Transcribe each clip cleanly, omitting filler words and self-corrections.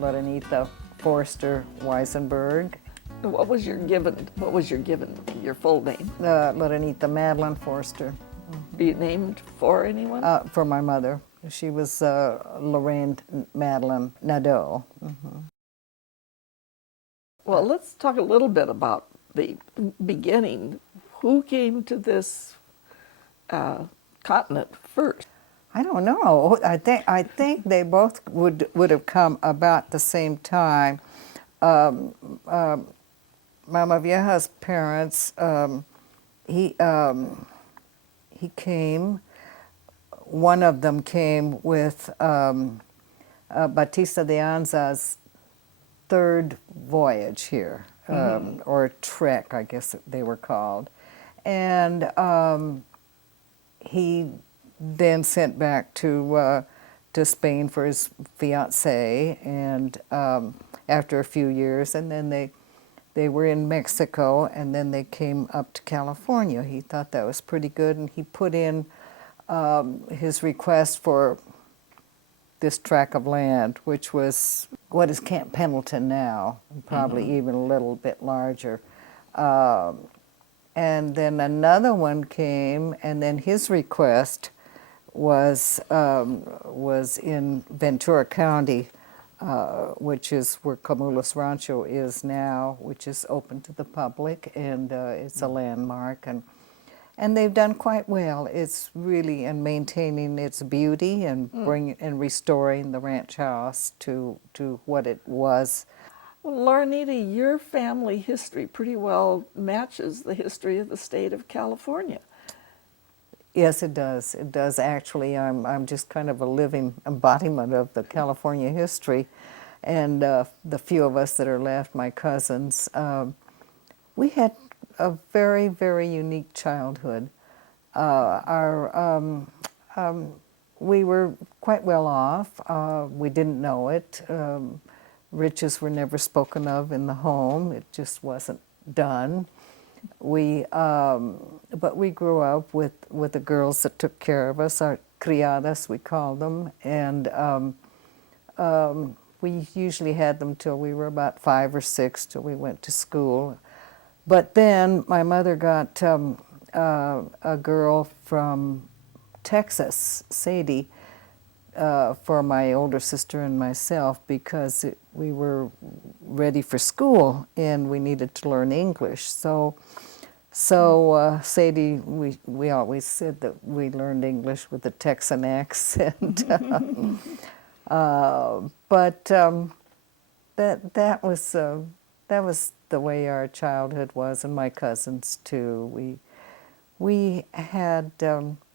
Lorenita Forster Weisenberg. What was your your full name? Lorenita Madeline Forster. Were you named for anyone? For my mother. She was Lorraine Madeline Nadeau. Well, let's talk a little bit about the beginning. Who came to this continent first? I don't know. I think they both would have come about the same time. Mama Vieja's parents, he came. One of them came with Batista de Anza's third voyage here, or trek, I guess they were called, and he then sent back to Spain for his fiancée, and after a few years, and then they were in Mexico, and then they came up to California. He thought that was pretty good, and he put in his request for this tract of land, which was what is Camp Pendleton now, probably even a little bit larger. And then another one came, and then his request was in Ventura County, which is where Camulos Rancho is now, which is open to the public, and it's a landmark, and they've done quite well. It's really in maintaining its beauty and restoring the ranch house to what it was. Well, Lorenita, your family history pretty well matches the history of the state of California. Yes, it does. It does. Actually, I'm just kind of a living embodiment of the California history, and the few of us that are left, my cousins, we had a very, very unique childhood. We were quite well off. We didn't know it. Riches were never spoken of in the home. It just wasn't done. But we grew up with the girls that took care of us, our criadas, we called them, and we usually had them till we were about 5 or 6, till we went to school. But then my mother got a girl from Texas, Sadie, for my older sister and myself, because we were ready for school and we needed to learn English. So Sadie, we always said that we learned English with a Texan accent. But that was the way our childhood was, and my cousins too. We had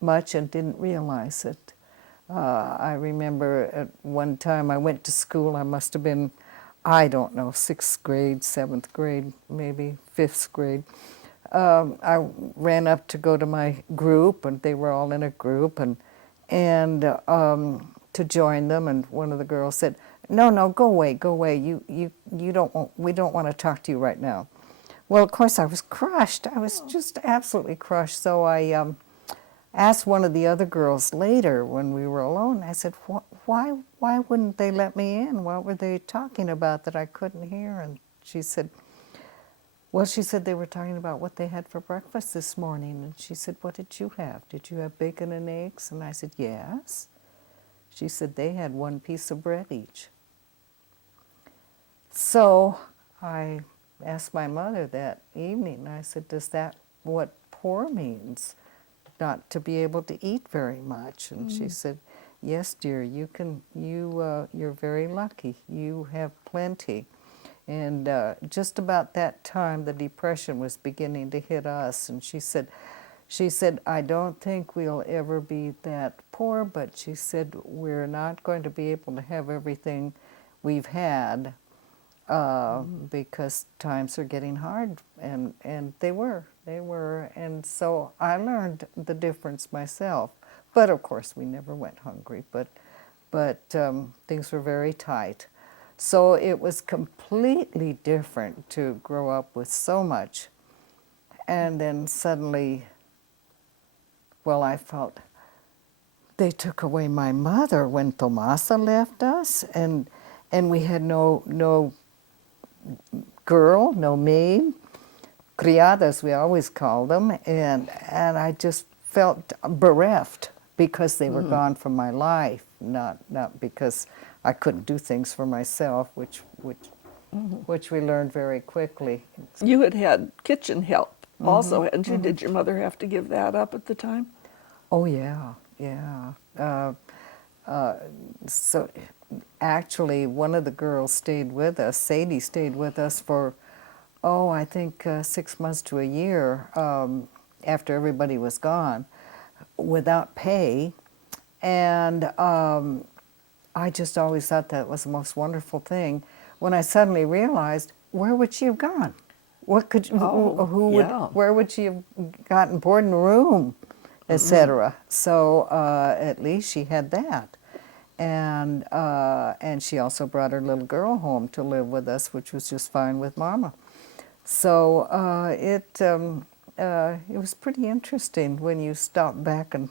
much and didn't realize it. I remember at one time I went to school. I must have been, I don't know, 6th grade, 7th grade, maybe 5th grade. I ran up to go to my group, and they were all in a group, and to join them. And one of the girls said, "No, go away, go away. We don't want to talk to you right now." Well, of course, I was crushed. I was just absolutely crushed. So I asked one of the other girls later when we were alone. I said, "Why wouldn't they let me in? What were they talking about that I couldn't hear?" And she said, they were talking about what they had for breakfast this morning. And she said, "What did you have? Did you have bacon and eggs?" And I said, "Yes." She said they had 1 piece of bread each. So I asked my mother that evening, I said, "Is that what poor means? Not to be able to eat very much?" And she said, "Yes, dear, you're very lucky. You have plenty." And just about that time, the Depression was beginning to hit us. And she said, "I don't think we'll ever be that poor, but," she said, "we're not going to be able to have everything we've had because times are getting hard." And they were. And so I learned the difference myself. But of course, we never went hungry, but things were very tight. So it was completely different to grow up with so much. And then suddenly, well, I felt they took away my mother when Tomasa left us. And and we had no girl, no maid, criadas we always called them, and I just felt bereft because they were gone from my life, not because I couldn't do things for myself, which we learned very quickly. You had kitchen help also, hadn't you? Did your mother have to give that up at the time? Oh yeah, yeah. So actually, one of the girls stayed with us. Sadie stayed with us for, I think 6 months to a year after everybody was gone, without pay, and I just always thought that was the most wonderful thing. When I suddenly realized, where would she have gone? What could who would? Yeah. Where would she have gotten board in a room, etc. So at least she had that, and she also brought her little girl home to live with us, which was just fine with Mama. So it was pretty interesting when you stop back and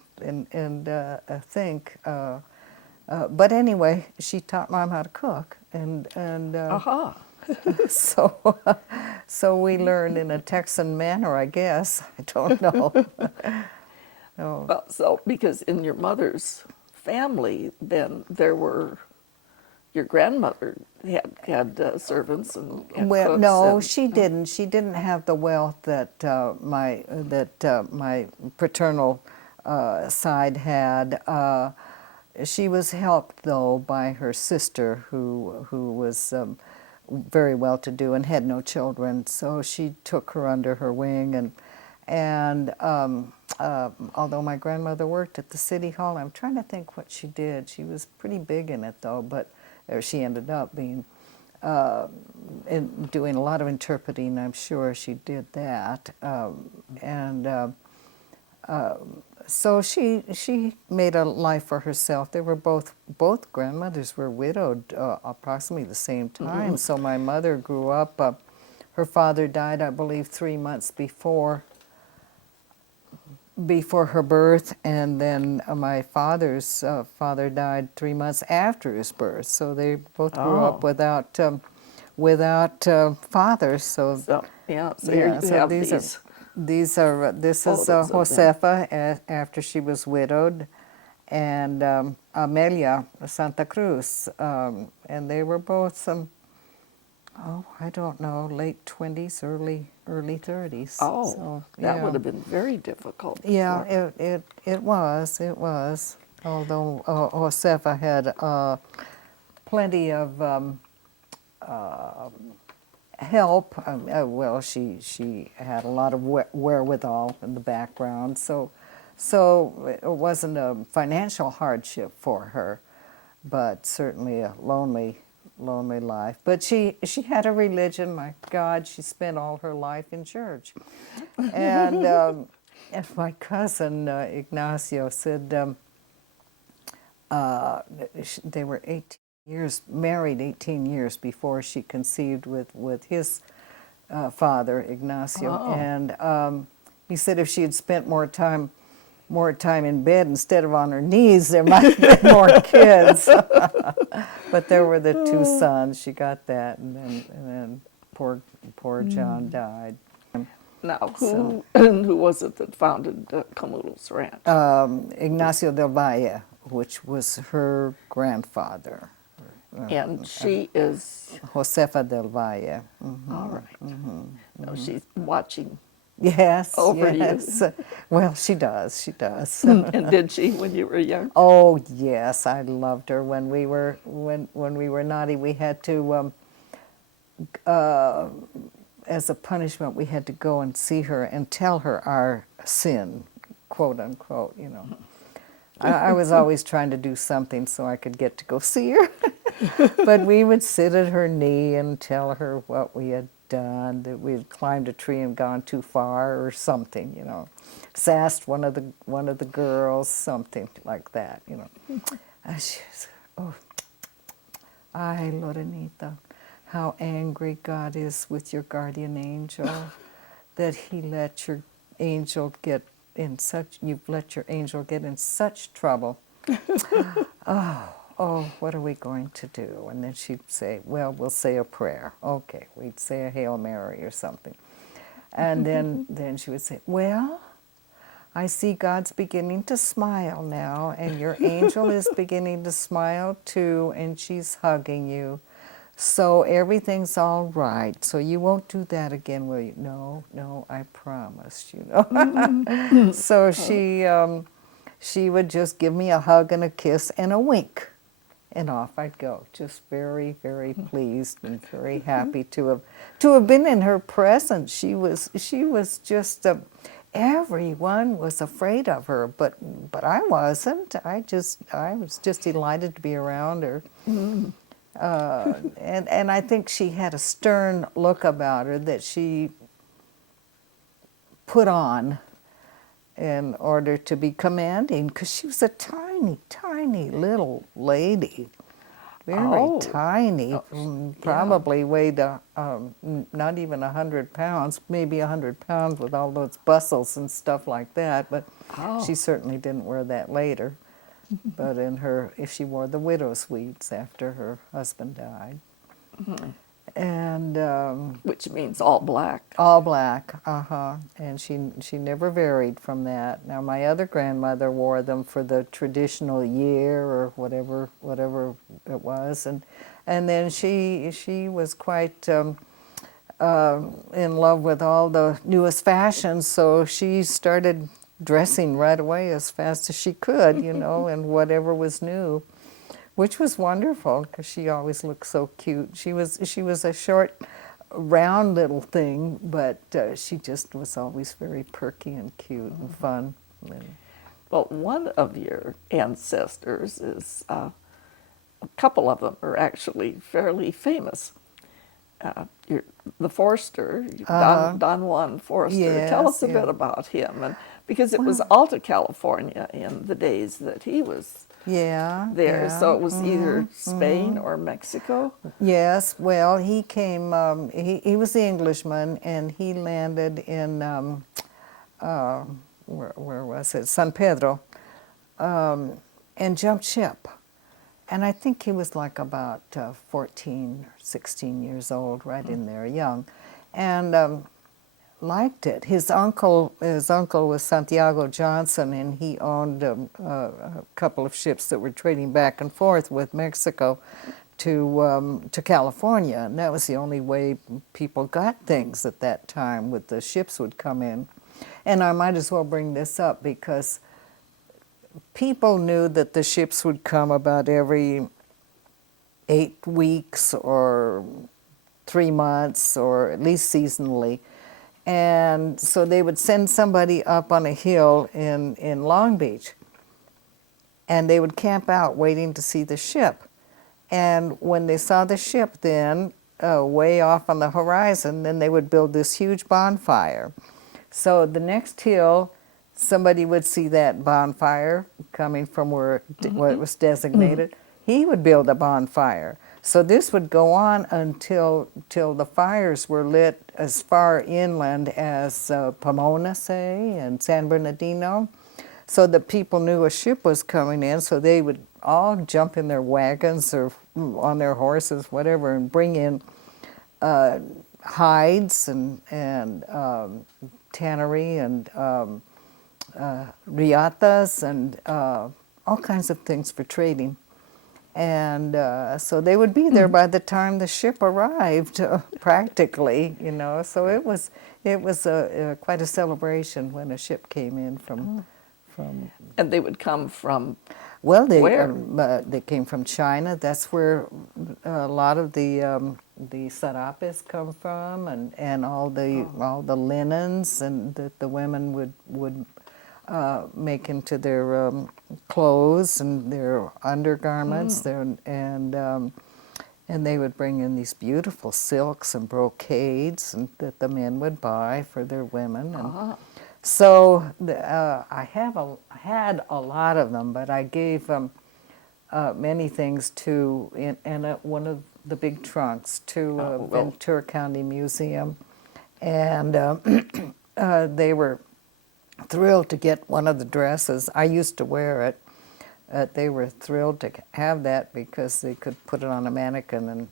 think. But anyway, she taught Mom how to cook, and Aha. so we learned in a Texan manner, I guess. I don't know. No. Well, so because in your mother's family, then there were your grandmother had servants and Well, cooks no, and, she didn't. She didn't have the wealth that my paternal side had. She was helped though by her sister, who was very well to do and had no children. So she took her under her wing, and although my grandmother worked at the city hall, I'm trying to think what she did. She was pretty big in it though, but she ended up being doing a lot of interpreting. I'm sure she did that, so she made a life for herself. They were both grandmothers were widowed approximately the same time. So my mother grew up. Her father died, I believe, 3 months before her birth, and then my father's father died 3 months after his birth. So they both grew up without fathers. So yeah, so yeah, here you so have this is photos of them. Josefa after she was widowed, and Amelia Santa Cruz, and they were both I don't know, late 20s, early 30s. Oh, so, that yeah. would have been very difficult. Yeah, it was. Although Josefa had plenty of help. Well, she had a lot of wherewithal in the background, so it wasn't a financial hardship for her, but certainly a lonely life. But she had a religion. My God, she spent all her life in church, and my cousin Ignacio said they were 18 years married, 18 years before she conceived with his father Ignacio, and he said if she had spent more time in bed instead of on her knees, there might have been more kids. But there were the two sons. She got that, and then poor John died. Now, who was it that founded Camulos Ranch? Ignacio del Valle, which was her grandfather. And she is Josefa del Valle. all right. No, she's watching. Yes, Over yes. Well, she does. And did she when you were young? Oh yes, I loved her. When we were naughty, we had to, as a punishment, we had to go and see her and tell her our sin, quote unquote. You know, I was always trying to do something so I could get to go see her. But we would sit at her knee and tell her what we had done, that we had climbed a tree and gone too far or something, you know. Sassed one of the girls, something like that, you know. And she was, ay, Lorenita, how angry God is with your guardian angel, that he let your angel you've let your angel get in such trouble. oh, what are we going to do? And then she'd say, well, we'll say a prayer. Okay, we'd say a Hail Mary or something. And then she would say, well, I see God's beginning to smile now, and your angel is beginning to smile too, and she's hugging you. So everything's all right. So you won't do that again, will you? No, no, I promise, you know. So she would just give me a hug and a kiss and a wink, and off I'd go. Just very, very pleased and very happy to have been in her presence. She was just everyone was afraid of her, but I wasn't. I was just delighted to be around her. And I think she had a stern look about her that she put on in order to be commanding, because she was a tiny, tiny little lady, very tiny, probably weighed not even 100 pounds, maybe 100 pounds with all those bustles and stuff like that, but she certainly didn't wear that later. But she wore the widow's weeds after her husband died. And which means all black. all black, and she never varied from that. Now my other grandmother wore them for the traditional year or whatever it was, and then she was quite in love with all the newest fashions, so she started dressing right away as fast as she could, you know, and whatever was new, which was wonderful because she always looked so cute. She was a short, round little thing, but she just was always very perky and cute and fun. Well, one of your ancestors is, a couple of them are actually fairly famous. The Forster, Don Juan Forster. Tell us a bit about him, and because it was Alta California in the days that he was there, so it was either Spain or Mexico. Yes, well, he came, he was the Englishman, and he landed in, where was it, San Pedro, and jumped ship. And I think he was like about 14 or 16 years old, right in there, young, and liked it. His uncle was Santiago Johnson, and he owned a couple of ships that were trading back and forth with Mexico to California, and that was the only way people got things at that time. With the ships would come in, and I might as well bring this up because people knew that the ships would come about every 8 weeks or 3 months, or at least seasonally. And so they would send somebody up on a hill in Long Beach, and they would camp out waiting to see the ship. And when they saw the ship then, way off on the horizon, then they would build this huge bonfire. So the next hill, somebody would see that bonfire coming from where it was designated. He would build a bonfire. So this would go on until the fires were lit as far inland as Pomona, say, and San Bernardino, so that people knew a ship was coming in, so they would all jump in their wagons or on their horses, whatever, and bring in hides and tannery and riatas and all kinds of things for trading. And so they would be there by the time the ship arrived, practically, you know. So it was quite a celebration when a ship came in from. And they would come from. Well, where? They came from China. That's where a lot of the sarapes come from, and all the linens and that the women would make into their clothes and their undergarments, and they would bring in these beautiful silks and brocades and that the men would buy for their women. And so I had a lot of them, but I gave many things to in one of the big trunks to Ventura County Museum, and they were thrilled to get one of the dresses. I used to wear it they were thrilled to have that because they could put it on a mannequin and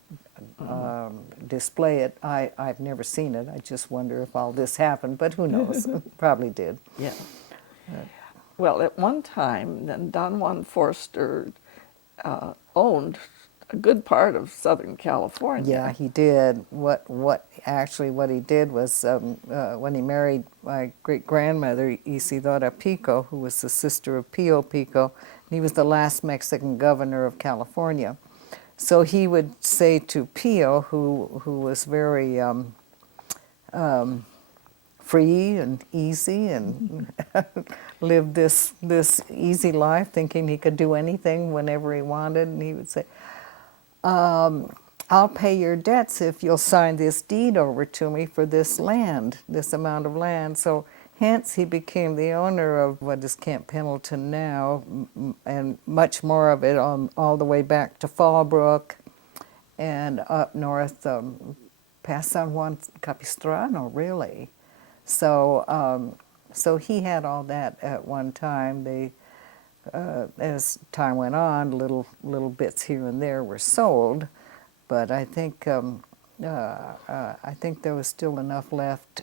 display it. I've never seen it. I just wonder if all this happened, but who knows? Probably did. Yeah. Well, at one time, then Don Juan Forster owned a good part of Southern California. Yeah, he did. What he did was when he married my great grandmother Isidora Pico, who was the sister of Pio Pico, and he was the last Mexican governor of California. So he would say to Pio, who was very free and easy and lived this easy life, thinking he could do anything whenever he wanted, and he would say, I'll pay your debts if you'll sign this deed over to me for this land, this amount of land. So hence he became the owner of what is Camp Pendleton now, and much more of it all the way back to Fallbrook and up north past San Juan Capistrano, really. So so he had all that at one time. They as time went on, little bits here and there were sold, but I think there was still enough left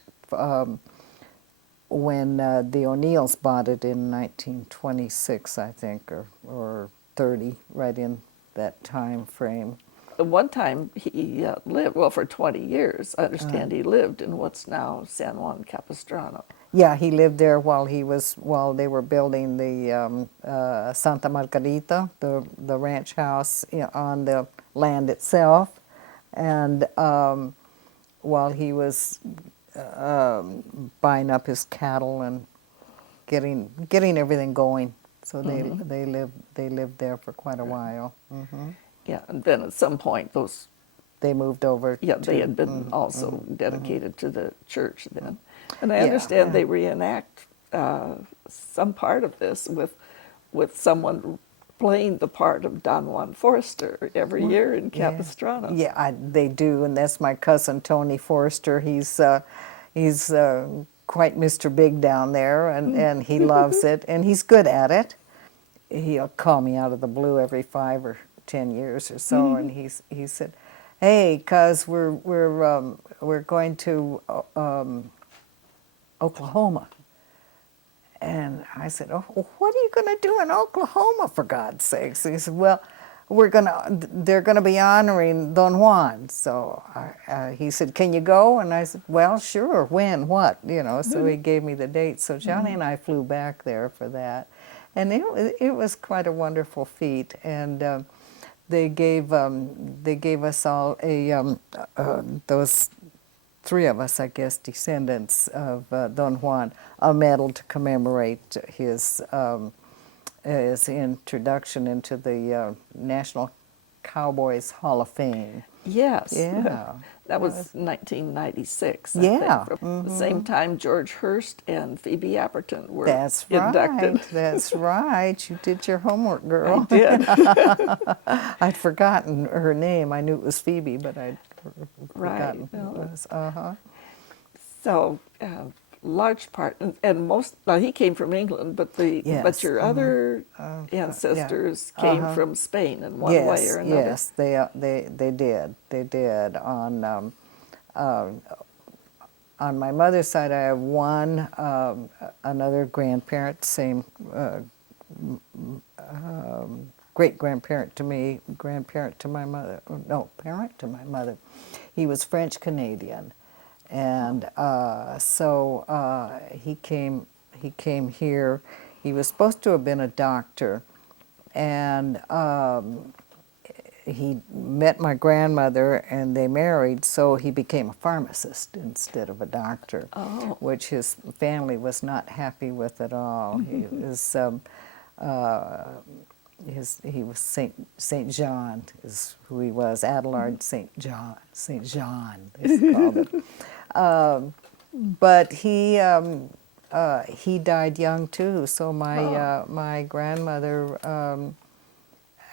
when the O'Neills bought it in 1926, I think, or 30, right in that time frame. At one time, he lived, well, for 20 years, I understand he lived in what's now San Juan Capistrano. Yeah, he lived there while they were building the Santa Margarita, the ranch house on the land itself, and while he was buying up his cattle and getting everything going. So they lived there for quite a while. Mm-hmm. Yeah, and then at some point they moved over. Yeah, they had been also dedicated to the church then. And I understand they reenact some part of this with someone playing the part of Don Juan Forster every year in Capistrano. Yeah, they do, and that's my cousin Tony Forster. He's quite Mr. Big down there, and he loves it, and he's good at it. He'll call me out of the blue every 5 or 10 years or so, and he said, "Hey, cuz we're going to Oklahoma." And I said, "Oh, what are you going to do in Oklahoma, for God's sakes?" He said, "Well, they're gonna be honoring Don Juan." So he said, "Can you go?" And I said, "Well, sure. When? What?" So he gave me the date. So Johnny and I flew back there for that, and it was quite a wonderful feat. And they gave us all those 3 of us, I guess, descendants of Don Juan, a medal to commemorate his introduction into the National Cowboys Hall of Fame. Yes. Yeah. That was 1996, I Yeah. think. The same time George Hurst and Phoebe Apperton were That's inducted. right. That's right. You did your homework, girl. I did. I'd forgotten her name. I knew it was Phoebe, but I'd forgotten Right. who it was. Uh-huh. So, large part, and most. Well, he came from England, but Yes. but your other ancestors came from Spain in one way or another. Yes, they did. They did. On my mother's side, I have one another grandparent, same great grandparent to me, grandparent to my mother. No, parent to my mother. He was French Canadian. And so he came here. He was supposed to have been a doctor, and he met my grandmother, and they married. So he became a pharmacist instead of a doctor, which his family was not happy with at all. He was he was Saint John is who he was. Adelard Saint John is called it. But he died young too. So my grandmother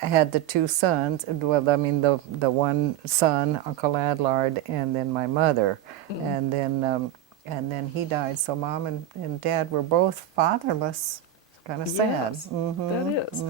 had the 2 sons. Well, I mean the one son, Uncle Adelard, and then my mother, and then he died. So Mom and Dad were both fatherless kind of sad. Yes, that is.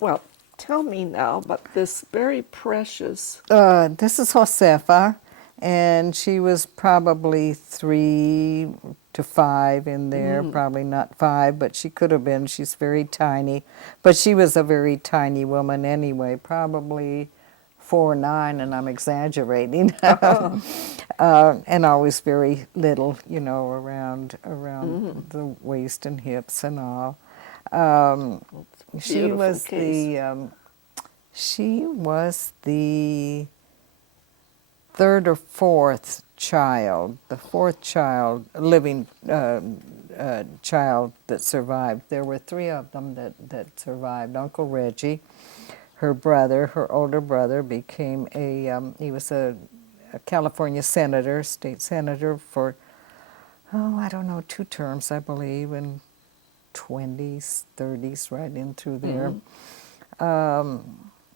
Well, tell me now about this very precious. This is Josefa, and she was probably 3 to 5 in there, probably not 5, but she could have been. She's very tiny, but she was a very tiny woman anyway, probably 4'9", and I'm exaggerating, and always very little, around the waist and hips and all. She was the third or fourth child, the fourth child, living child that survived. There were 3 of them that survived. Uncle Reggie, her brother, her older brother, became he was a California senator, state senator for, I don't know, 2 terms, I believe, in 20s, 30s, right in through there.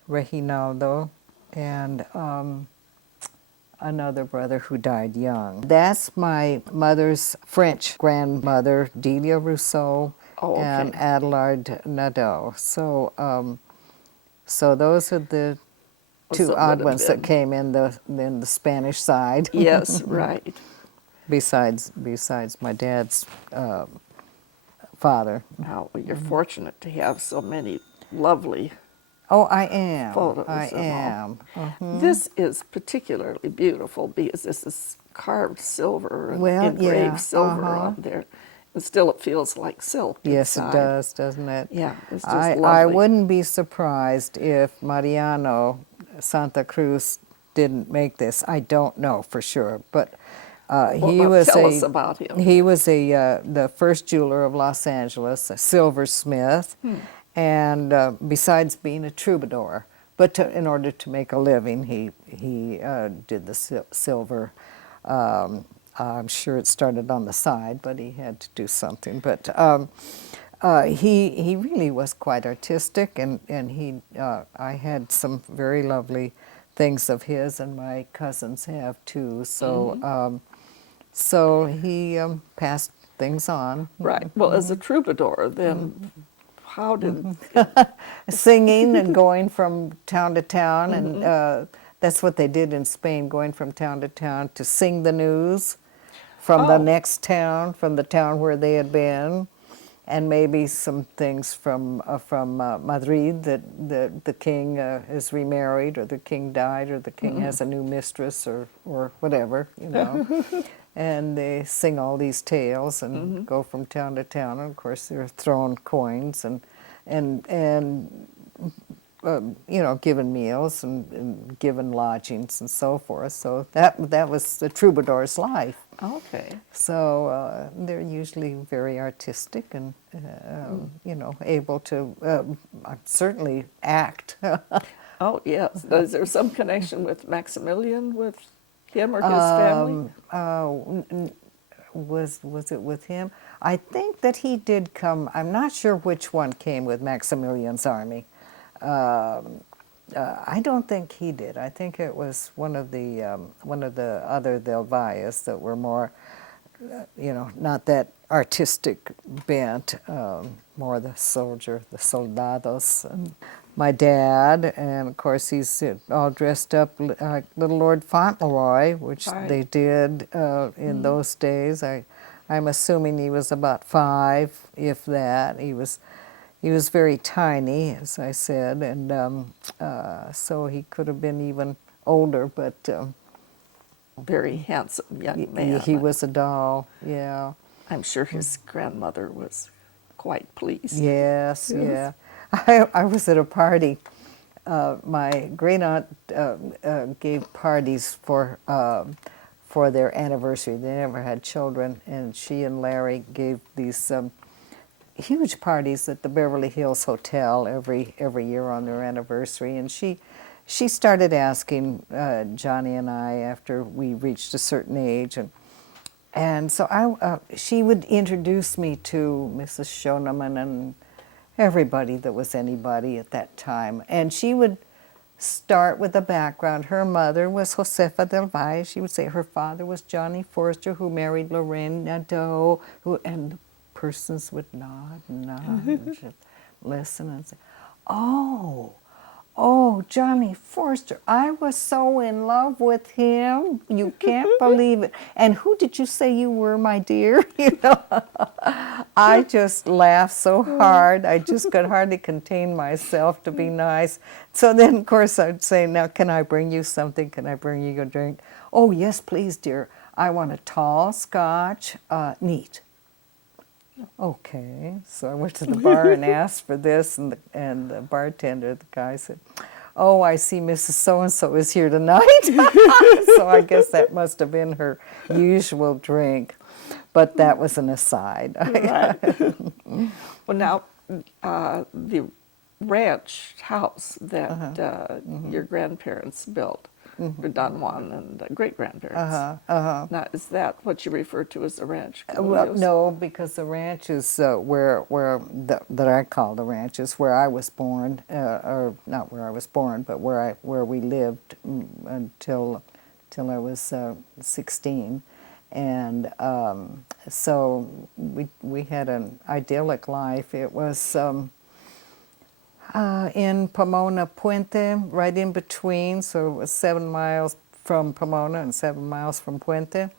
Reginaldo, and another brother who died young. That's my mother's French grandmother, Delia Rousseau, and Adelard Nadeau. So, so those are the 2 odd ones that came in the Spanish side. Yes, right. besides my dad's father. Now, you're fortunate to have so many lovely Oh, I am. photos. I of all. am. This is particularly beautiful because this is carved silver and engraved silver on there. And still it feels like silk Yes, inside. it does, doesn't it? Yeah, it's just I lovely. wouldn't be surprised if Mariano Santa Cruz didn't make this. I don't know for sure, but he was tell us about him. He was the first jeweler of Los Angeles, a silversmith, and besides being a troubadour, but in order to make a living, he did the silver. I'm sure it started on the side, but he had to do something. But he really was quite artistic, and I had some very lovely things of his, and my cousins have too. So so he passed things on. Right. Well, as a troubadour, then how did... Singing and going from town to town, and that's what they did in Spain, going from town to town to sing the news from the next town, from the town where they had been, and maybe some things from Madrid, that the king is remarried, or the king died, or the king has a new mistress, or whatever, And they sing all these tales and go from town to town. And of course, they're throwing coins and given meals and given lodgings and so forth. So that was the troubadour's life. Okay. So they're usually very artistic and able to certainly act. Oh, yes. Is there some connection with Maximilian, with him or his family? Was it with him? I think that he did come. I'm not sure which one came with Maximilian's army. I don't think he did. I think it was one of the other Del Valles that were more, not that artistic bent, more the soldier, the soldados. And my dad, and of course he's all dressed up like little Lord Fauntleroy, which they did in those days. I'm assuming he was about 5, if that. He was very tiny, as I said, and so he could have been even older, but Very handsome young man. he was a doll, yeah. I'm sure his grandmother was quite pleased. Yes, yeah. I was at a party. My great aunt gave parties for their anniversary. They never had children, and she and Larry gave these huge parties at the Beverly Hills Hotel every year on their anniversary. And she started asking Johnny and I after we reached a certain age, and so she would introduce me to Mrs. Shoneman and everybody that was anybody at that time. And she would start with a background. Her mother was Josefa del Valle. She would say her father was Johnny Forster, who married Lorenita, and persons would nod and nod and just listen and say, oh, Johnny Forster, I was so in love with him. You can't believe it. And who did you say you were, my dear? You know, I just laughed so hard. I just could hardly contain myself to be nice. So then, of course, I'd say, now, can I bring you something? Can I bring you a drink? Oh, yes, please, dear. I want a tall Scotch, neat. Okay, so I went to the bar and asked for this, and the bartender, the guy said, oh, I see Mrs. So-and-so is here tonight. So I guess that must have been her usual drink, but that was an aside. Right. Well, now, the ranch house that your grandparents built, your Don Juan and great-grandparents. Now, is that what you refer to as the ranch? Well, no, because the ranch is that I call the ranch is where I was born, or not where I was born, but where we lived until I was 16, and so we had an idyllic life. It was in Pomona Puente, right in between, so it was 7 miles from Pomona and 7 miles from Puente.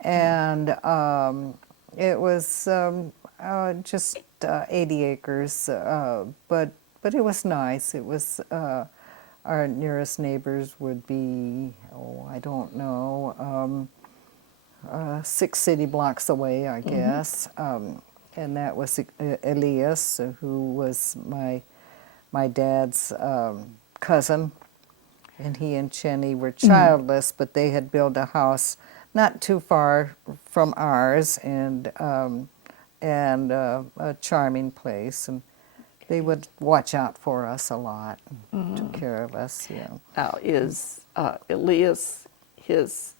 And it was just 80 acres, but it was nice. It was, our nearest neighbors would be, I don't know, 6 city blocks away, I guess. And that was Elias, who was my dad's cousin, and he and Chenny were childless, but they had built a house not too far from ours, and a charming place, and they would watch out for us a lot, and took care of us. Yeah. Now, is Elias his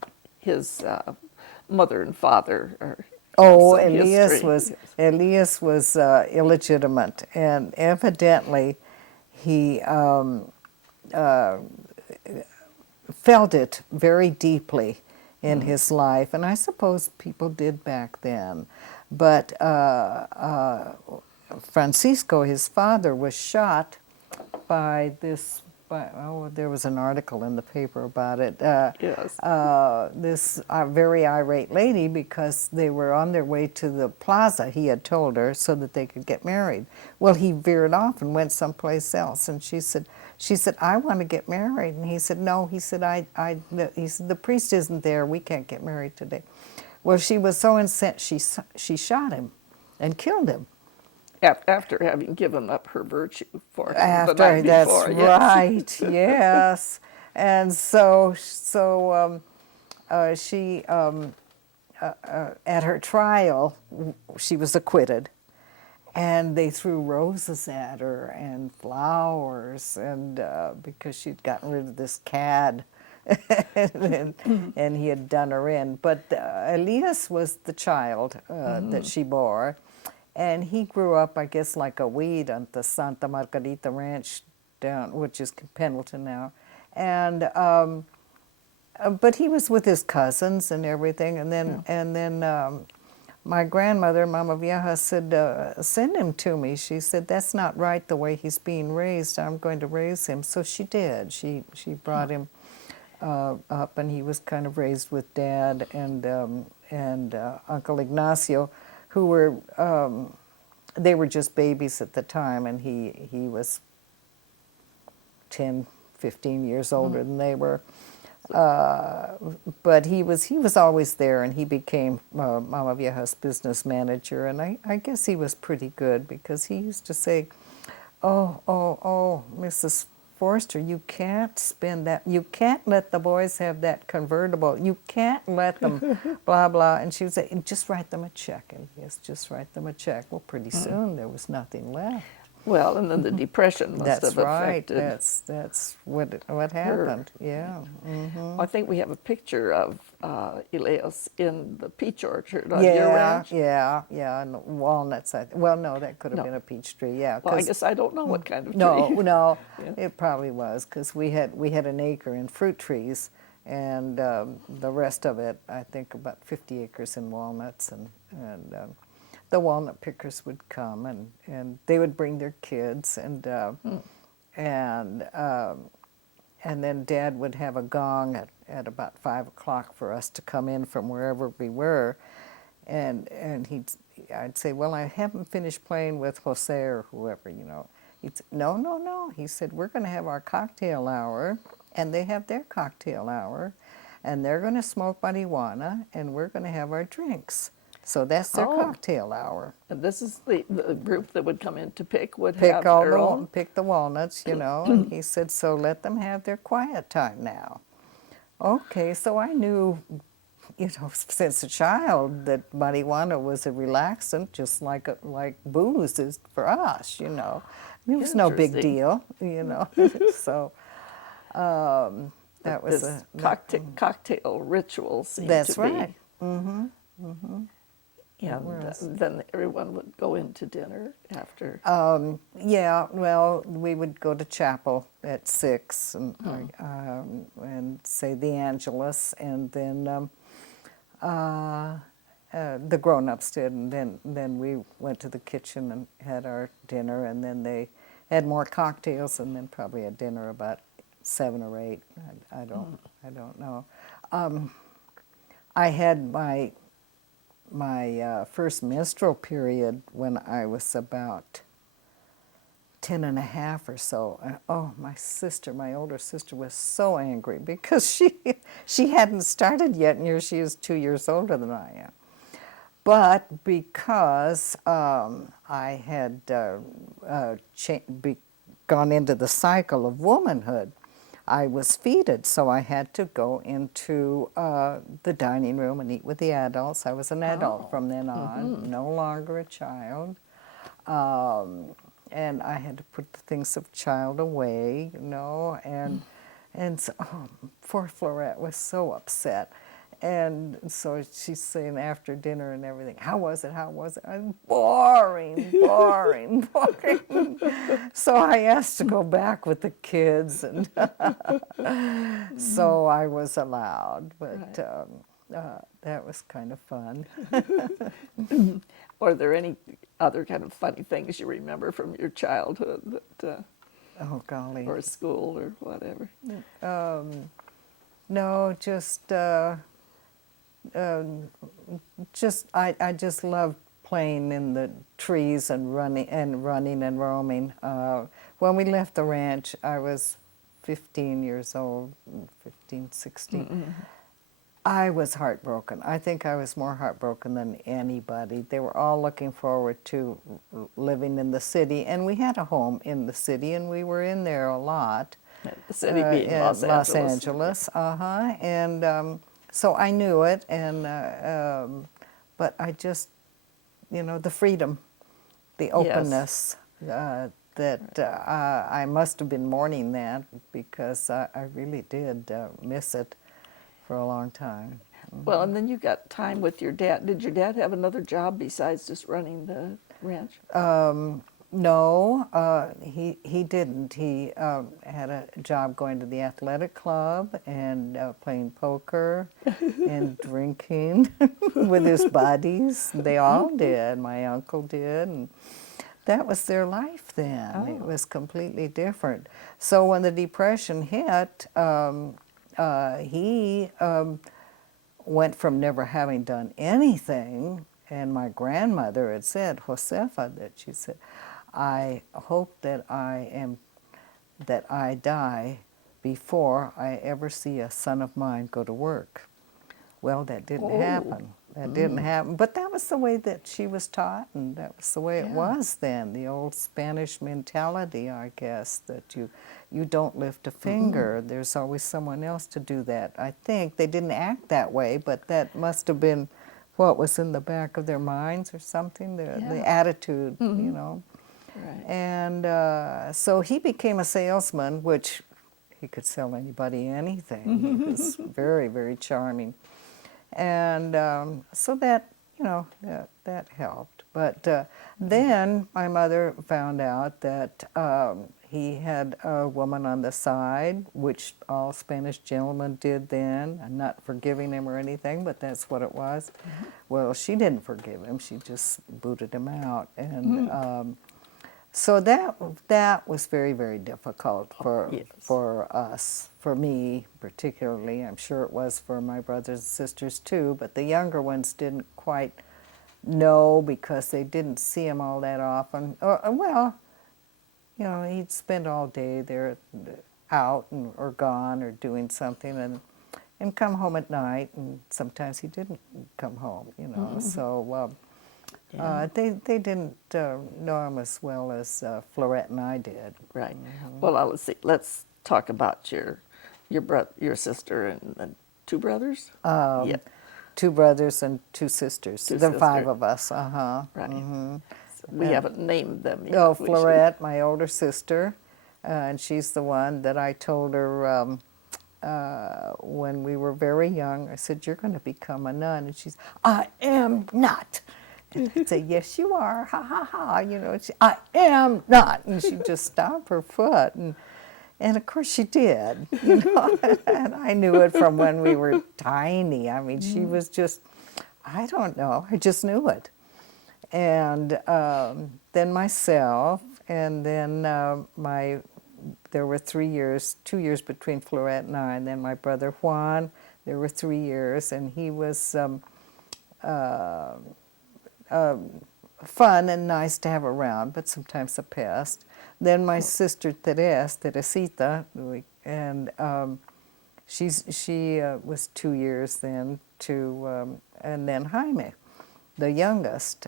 mother and father? Or Oh, some Elias was illegitimate, and evidently he felt it very deeply in his life, and I suppose people did back then. But Francisco, his father, was shot by this. There was an article in the paper about it. Yes. This very irate lady, because they were on their way to the plaza, he had told her, so that they could get married. Well, he veered off and went someplace else, and she said, I want to get married. And he said, no, he said, he said, the priest isn't there, we can't get married today. Well, she was so incensed, she shot him and killed him. After having given up her virtue for him After, the night that's before. Yes. right, yes. And so she, at her trial, she was acquitted. And they threw roses at her and flowers, and because she'd gotten rid of this cad, and he had done her in. But Elias was the child that she bore, and he grew up, I guess, like a weed on the Santa Margarita Ranch down, which is Pendleton now, and but he was with his cousins and everything, and then. My grandmother, Mama Vieja, said, send him to me. She said, that's not right the way he's being raised. I'm going to raise him. So she did. She brought him up, and he was kind of raised with Dad and Uncle Ignacio, who were, they were just babies at the time, and he was 10, 15 years older than they were. But he was always there, and he became Mama Vieja's business manager, and I guess he was pretty good, because he used to say, oh, Mrs. Forster, you can't spend that, you can't let the boys have that convertible, you can't let them blah, blah, and she would say, just write them a check, and yes, just write them a check. Well, pretty soon there was nothing left. Well, and then the Depression must have affected. That's what happened. Yeah. I think we have a picture of Elias in the peach orchard on your ranch. Yeah, and walnuts. Well, no, that could have been a peach tree. Yeah. Well, I guess I don't know what kind of tree. No, Yeah. It probably was, because we had an acre in fruit trees, and the rest of it, I think, about 50 acres in walnuts, and the walnut pickers would come, and they would bring their kids, and then Dad would have a gong at about 5 o'clock for us to come in from wherever we were, and I'd say, well, I haven't finished playing with Jose or whoever, you know. He'd say, no, no, no. He said, we're going to have our cocktail hour, and they have their cocktail hour, and they're going to smoke marijuana, and we're going to have our drinks. So that's their cocktail hour. And this is the group that would come in to pick would Pick have all their own. pick the walnuts, you know. And he said, so let them have their quiet time now. Okay, so I knew, you know, since a child that marijuana was a relaxant, just like booze is for us, you know. It was no big Interesting. deal, you know. So that was This cocktail ritual seemed That's to be. right. And then everyone would go into dinner after. Yeah, well, we would go to chapel at 6 and say the Angelus, and then the grown-ups did, and then we went to the kitchen and had our dinner, and then they had more cocktails, and then probably a dinner about 7 or 8. I don't know. I had my first menstrual period when I was about 10 and a half or so. And, oh, my older sister was so angry because she hadn't started yet, and here she is 2 years older than I am. But because I had gone into the cycle of womanhood, I was feted, so I had to go into the dining room and eat with the adults. I was an adult from then on, no longer a child. And I had to put the things of child away, you know, and so, poor Florette was so upset. And so she's saying after dinner and everything, how was it? I'm boring. So I asked to go back with the kids, and so I was allowed, but that was kind of fun. Are there any other kind of funny things you remember from your childhood that, Oh, golly. or school or whatever? No, I just loved playing in the trees and running and roaming. When we left the ranch, I was 15 years old, 15, 16. I was heartbroken. I think I was more heartbroken than anybody. They were all looking forward to living in the city, and we had a home in the city, and we were in there a lot. The city being Los Angeles. And so I knew it, and but I just, you know, the freedom, the openness, that I must have been mourning that because I really did miss it for a long time. Well, and then you got time with your dad. Did your dad have another job besides just running the ranch? No, he didn't. He had a job going to the athletic club and playing poker and drinking with his buddies. They all did. My uncle did, and that was their life then. It was completely different. So when the Depression hit, he went from never having done anything, and my grandmother had said, Josefa, that she said, I hope that I die before I ever see a son of mine go to work. Well, that didn't happen. That didn't happen. But that was the way that she was taught, and that was the way it was then. The old Spanish mentality, I guess, that you don't lift a finger. There's always someone else to do that. I think they didn't act that way, but that must have been what was in the back of their minds or something, the attitude, you know. Right. And so he became a salesman, which he could sell anybody anything. He was very, very charming. And so that, you know, that helped. But then my mother found out that he had a woman on the side, which all Spanish gentlemen did then. I'm not forgiving him or anything, but that's what it was. Well, she didn't forgive him. She just booted him out. And so that was very, very difficult for us, for me particularly. I'm sure it was for my brothers and sisters too, but the younger ones didn't quite know because they didn't see him all that often. Well, you know, he'd spend all day there out or gone or doing something and come home at night, and sometimes he didn't come home, you know. So they didn't know him as well as Florette and I did. Right. Well, let's see. Let's talk about your sister and two brothers. Yeah. 2 brothers and 2 sisters. Two There are 5 sisters. of us. Right. So we haven't named them yet. Oh, We Florette, my older sister, and she's the one that I told her when we were very young. I said, "You're going to become a nun," and she's, "I am not." And I'd say, "Yes, you are, ha ha ha." You know, "I am not," and she'd just stomp her foot, and of course she did. You know, and I knew it from when we were tiny. I mean, she was just, I don't know, I just knew it. And then myself, and then there were 3 years, 2 years between Florette and I, and then my brother Juan, there were 3 years, and he was fun and nice to have around, but sometimes a pest. Then my sister Teresita, and she was 2 years then, and then Jaime, the youngest,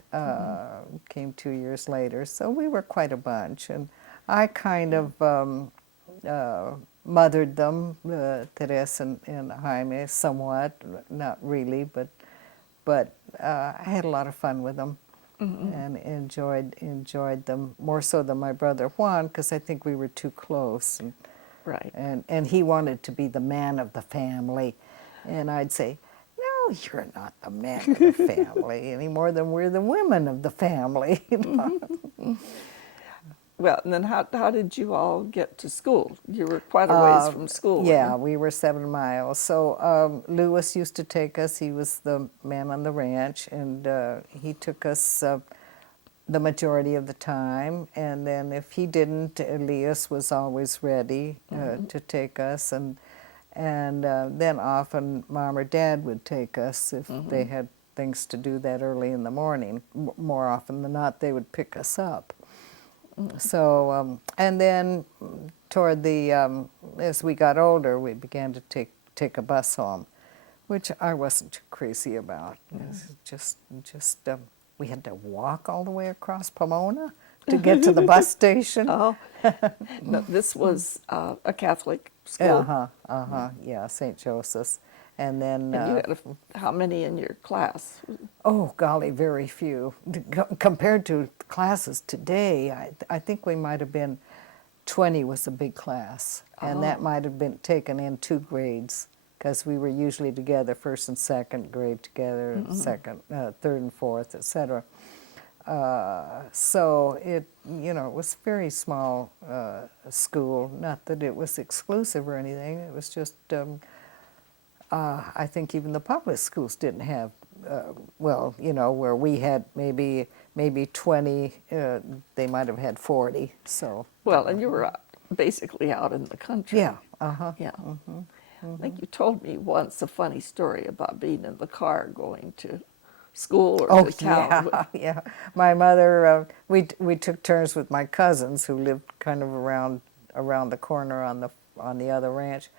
came 2 years later. So we were quite a bunch, and I kind of mothered them, Teresa and Jaime, somewhat, not really, but I had a lot of fun with them and enjoyed them more so than my brother Juan, because I think we were too close. Right. And he wanted to be the man of the family, and I'd say, "No, you're not the man of the family any more than we're the women of the family." You know? Well, and then how did you all get to school? You were quite a ways from school. Yeah, weren't we were 7 miles. So Lewis used to take us. He was the man on the ranch, and he took us the majority of the time. And then if he didn't, Elias was always ready to take us. And then often Mom or Dad would take us if they had things to do that early in the morning. More often than not, they would pick us up. So, and then toward as we got older, we began to take a bus home, which I wasn't too crazy about. It's just we had to walk all the way across Pomona to get to the bus station. Oh, no, this was a Catholic school. Yeah, St. Joseph's. And then, And you had how many in your class? oh golly, very few. Compared to classes today, I think we might have been 20 was a big class, and that might have been taken in 2 grades, because we were usually together, 1st and 2nd grade together, second, 3rd and 4th, etc. So it, you know, it was a very small school. Not that it was exclusive or anything. It was just, I think even the public schools didn't have, well, you know, where we had maybe 20, they might have had 40. So. Well, and you were basically out in the country. Yeah. Yeah. I think you told me once a funny story about being in the car going to school or to town. Yeah. My mother, we took turns with my cousins who lived kind of around the corner on the other ranch,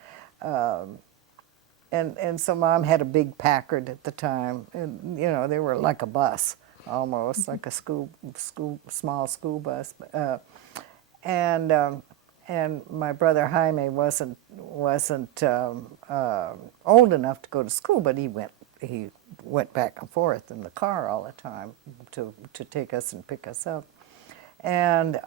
and so Mom had a big Packard at the time, and you know they were like a bus almost, like a small school bus, and my brother Jaime wasn't old enough to go to school, but he went back and forth in the car all the time to take us and pick us up. And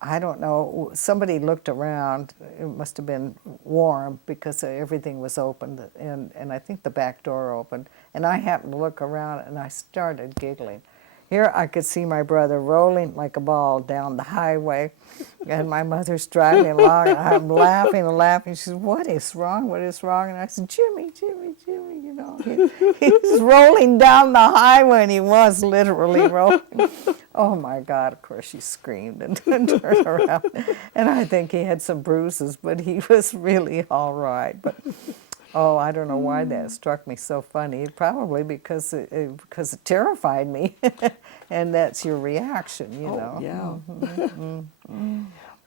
I don't know, somebody looked around, it must have been warm because everything was open, and I think the back door opened, and I happened to look around and I started giggling. here I could see my brother rolling like a ball down the highway, and my mother's driving along, and I'm laughing and laughing. She says, "What is wrong? What is wrong?" And I said, "Jimmy, Jimmy, Jimmy, you know, he's rolling down the highway," and he was literally rolling. Oh my God, of course she screamed and turned around. And I think he had some bruises, but he was really all right. But oh, I don't know why that struck me so funny. Probably because it terrified me. And that's your reaction, you know. Yeah.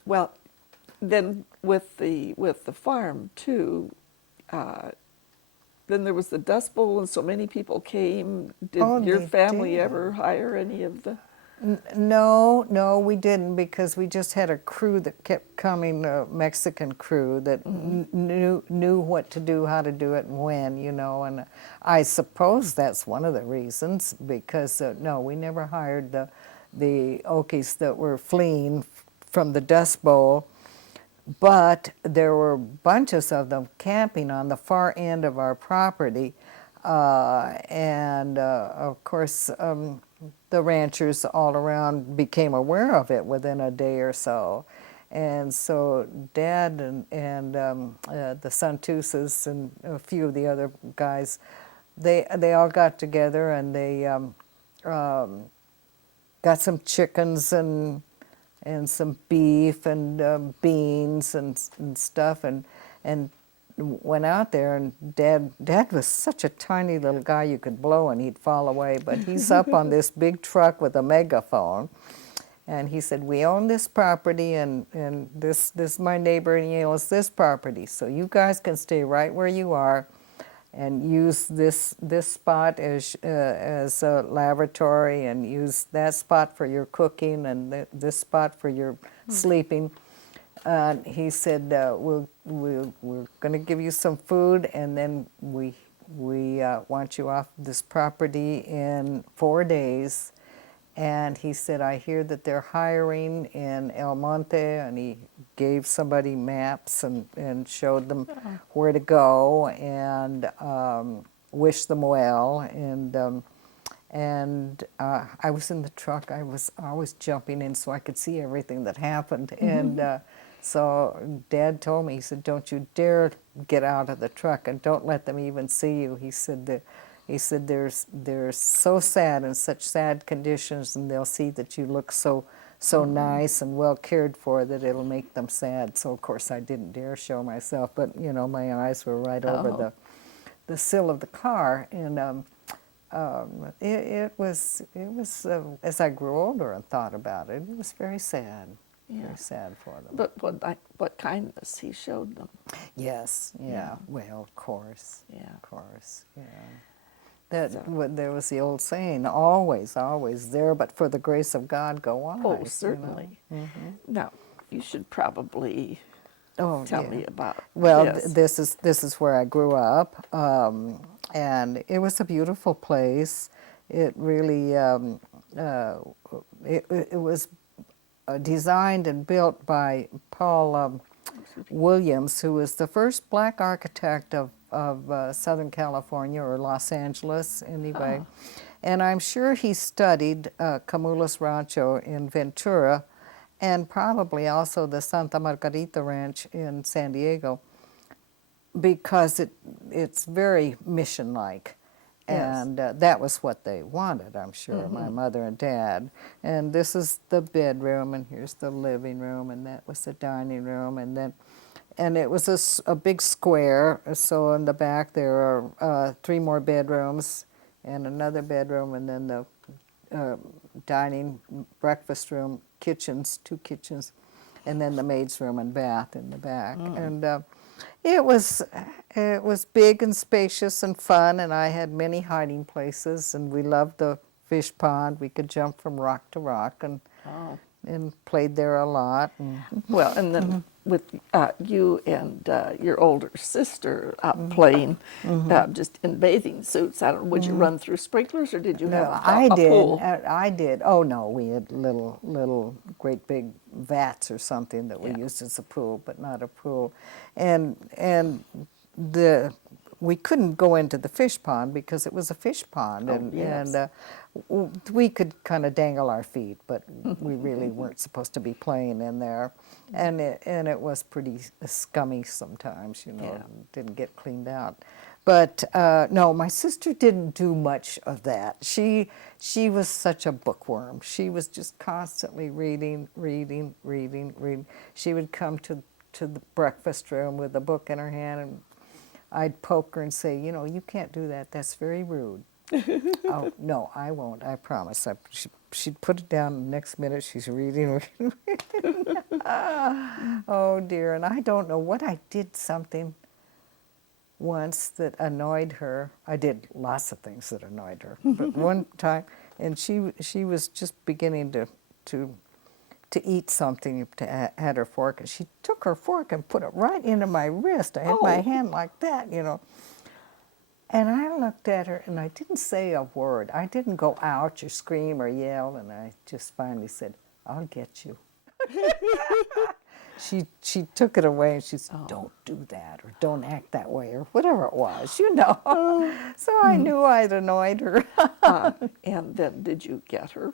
Well, then with the farm too, then there was the Dust Bowl, and so many people came. Did Oh, your they family did. ever hire any of the? No, we didn't, because we just had a crew that kept coming, a Mexican crew that knew what to do, how to do it, and when, you know. And I suppose that's one of the reasons, because no, we never hired the Okies that were fleeing from the Dust Bowl. But there were bunches of them camping on the far end of our property, and of course the ranchers all around became aware of it within a day or so. And so Dad and the Santusas and a few of the other guys, they all got together, and they got some chickens and some beef and beans and stuff, and went out there. And Dad was such a tiny little guy, you could blow and he'd fall away, but he's up on this big truck with a megaphone, and he said, "We own this property, and this my neighbor, and he owns this property, so you guys can stay right where you are and use this spot as a laboratory, and use that spot for your cooking, and this spot for your sleeping." He said, we're going to give you some food, and then we want you off this property in 4 days. And he said, "I hear that they're hiring in El Monte," and he gave somebody maps and showed them where to go, and wished them well. And I was in the truck. I was always jumping in so I could see everything that happened. And so Dad told me, he said, "Don't you dare get out of the truck, and don't let them even see you." He said they're so sad, in such sad conditions, and they'll see that you look so nice and well cared for, that it'll make them sad. So of course I didn't dare show myself, but you know, my eyes were right over the sill of the car. And it was as I grew older and thought about it, it was very sad. Yeah. Very sad for them. But what kindness he showed them. Yes, yeah. Yeah. Well, of course. Yeah. Of course, yeah. There was the old saying, always, always there, but for the grace of God, go on. Oh, certainly. Now, you should probably tell me about this is where I grew up, and it was a beautiful place. It really it was designed and built by Paul Williams, who was the first black architect of Southern California, or Los Angeles anyway. And I'm sure he studied Camulus Rancho in Ventura, and probably also the Santa Margarita Ranch in San Diego, because it's very mission-like. Yes. And that was what they wanted, I'm sure, my mother and Dad. And this is the bedroom, and here's the living room, and that was the dining room, and it was a big square. So in the back there are 3 more bedrooms and another bedroom, and then the dining, breakfast room, kitchens, 2 kitchens, and then the maid's room and bath in the back. And it was big and spacious and fun, and I had many hiding places, and we loved the fish pond. We could jump from rock to rock, and played there a lot. Well, and then with you and your older sister playing just in bathing suits, I don't know, would you run through sprinklers, or did you have a pool? I did. Oh no, we had little great big vats or something that we used as a pool, but not a pool. And we couldn't go into the fish pond because it was a fish pond, Oh, yes. we could kind of dangle our feet, but we really weren't supposed to be playing in there, and it was pretty scummy sometimes, you know, Yeah. didn't get cleaned out. But no, my sister didn't do much of that. She was such a bookworm. She was just constantly reading. She would come to the breakfast room with a book in her hand, and I'd poke her and say, you know, you can't do that. That's very rude. Oh, no, I won't. I promise. She'd put it down. The next minute, she's reading. Oh, dear. And I don't know what I did something once that annoyed her. I did lots of things that annoyed her. But one time, and she was just beginning to eat something, had her fork, and she took her fork and put it right into my wrist. I had my hand like that, you know. And I looked at her, and I didn't say a word. I didn't go ouch or scream or yell, and I just finally said, I'll get you. She took it away, and she said, don't do that, or don't act that way, or whatever it was, you know. So I knew I'd annoyed her. And then did you get her?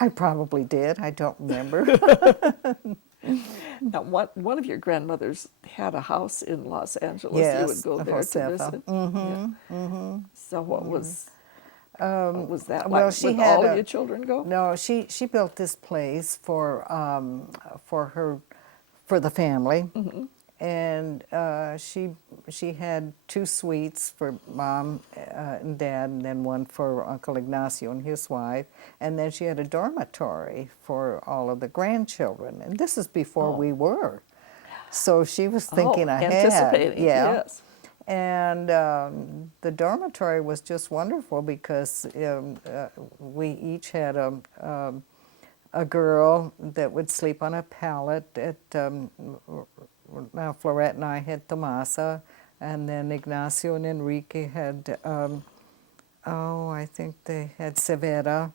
I probably did. I don't remember. Now, one of your grandmothers had a house in Los Angeles. Yes, You would go there to Josefa. visit. So what was that like? well, she Would had all of a- your children go? No, she built this place for the family, and she had 2 suites for Mom and Dad, and then one for Uncle Ignacio and his wife, and then she had a dormitory for all of the grandchildren. And this is before we were, so she was thinking ahead. Anticipating, yes. And the dormitory was just wonderful because we each had a girl that would sleep on a pallet at, now Florette and I had Tomasa, and then Ignacio and Enrique had, I think they had Severa,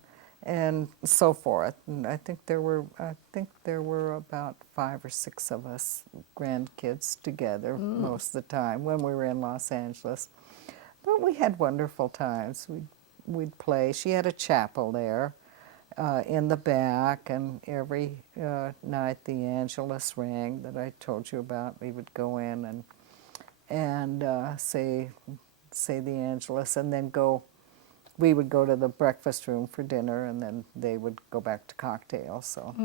and so forth. And I think there were about 5 or 6 of us grandkids together most of the time when we were in Los Angeles. But we had wonderful times. We'd play. She had a chapel there in the back, and every night the Angelus rang that I told you about. We would go in and say the Angelus, and then go. We would go to the breakfast room for dinner, and then they would go back to cocktails. So,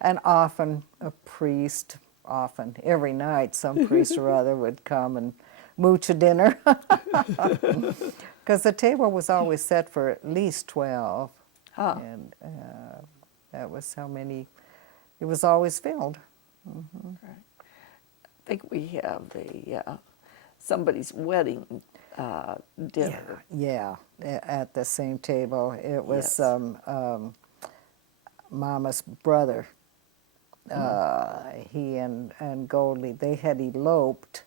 and often every night, some priest or other would come and mooch a dinner, because the table was always set for at least 12. And that was how many, it was always filled. Right. I think we have somebody's wedding dinner. Yeah, at the same table. It was Yes. Mama's brother. He and Goldie, they had eloped,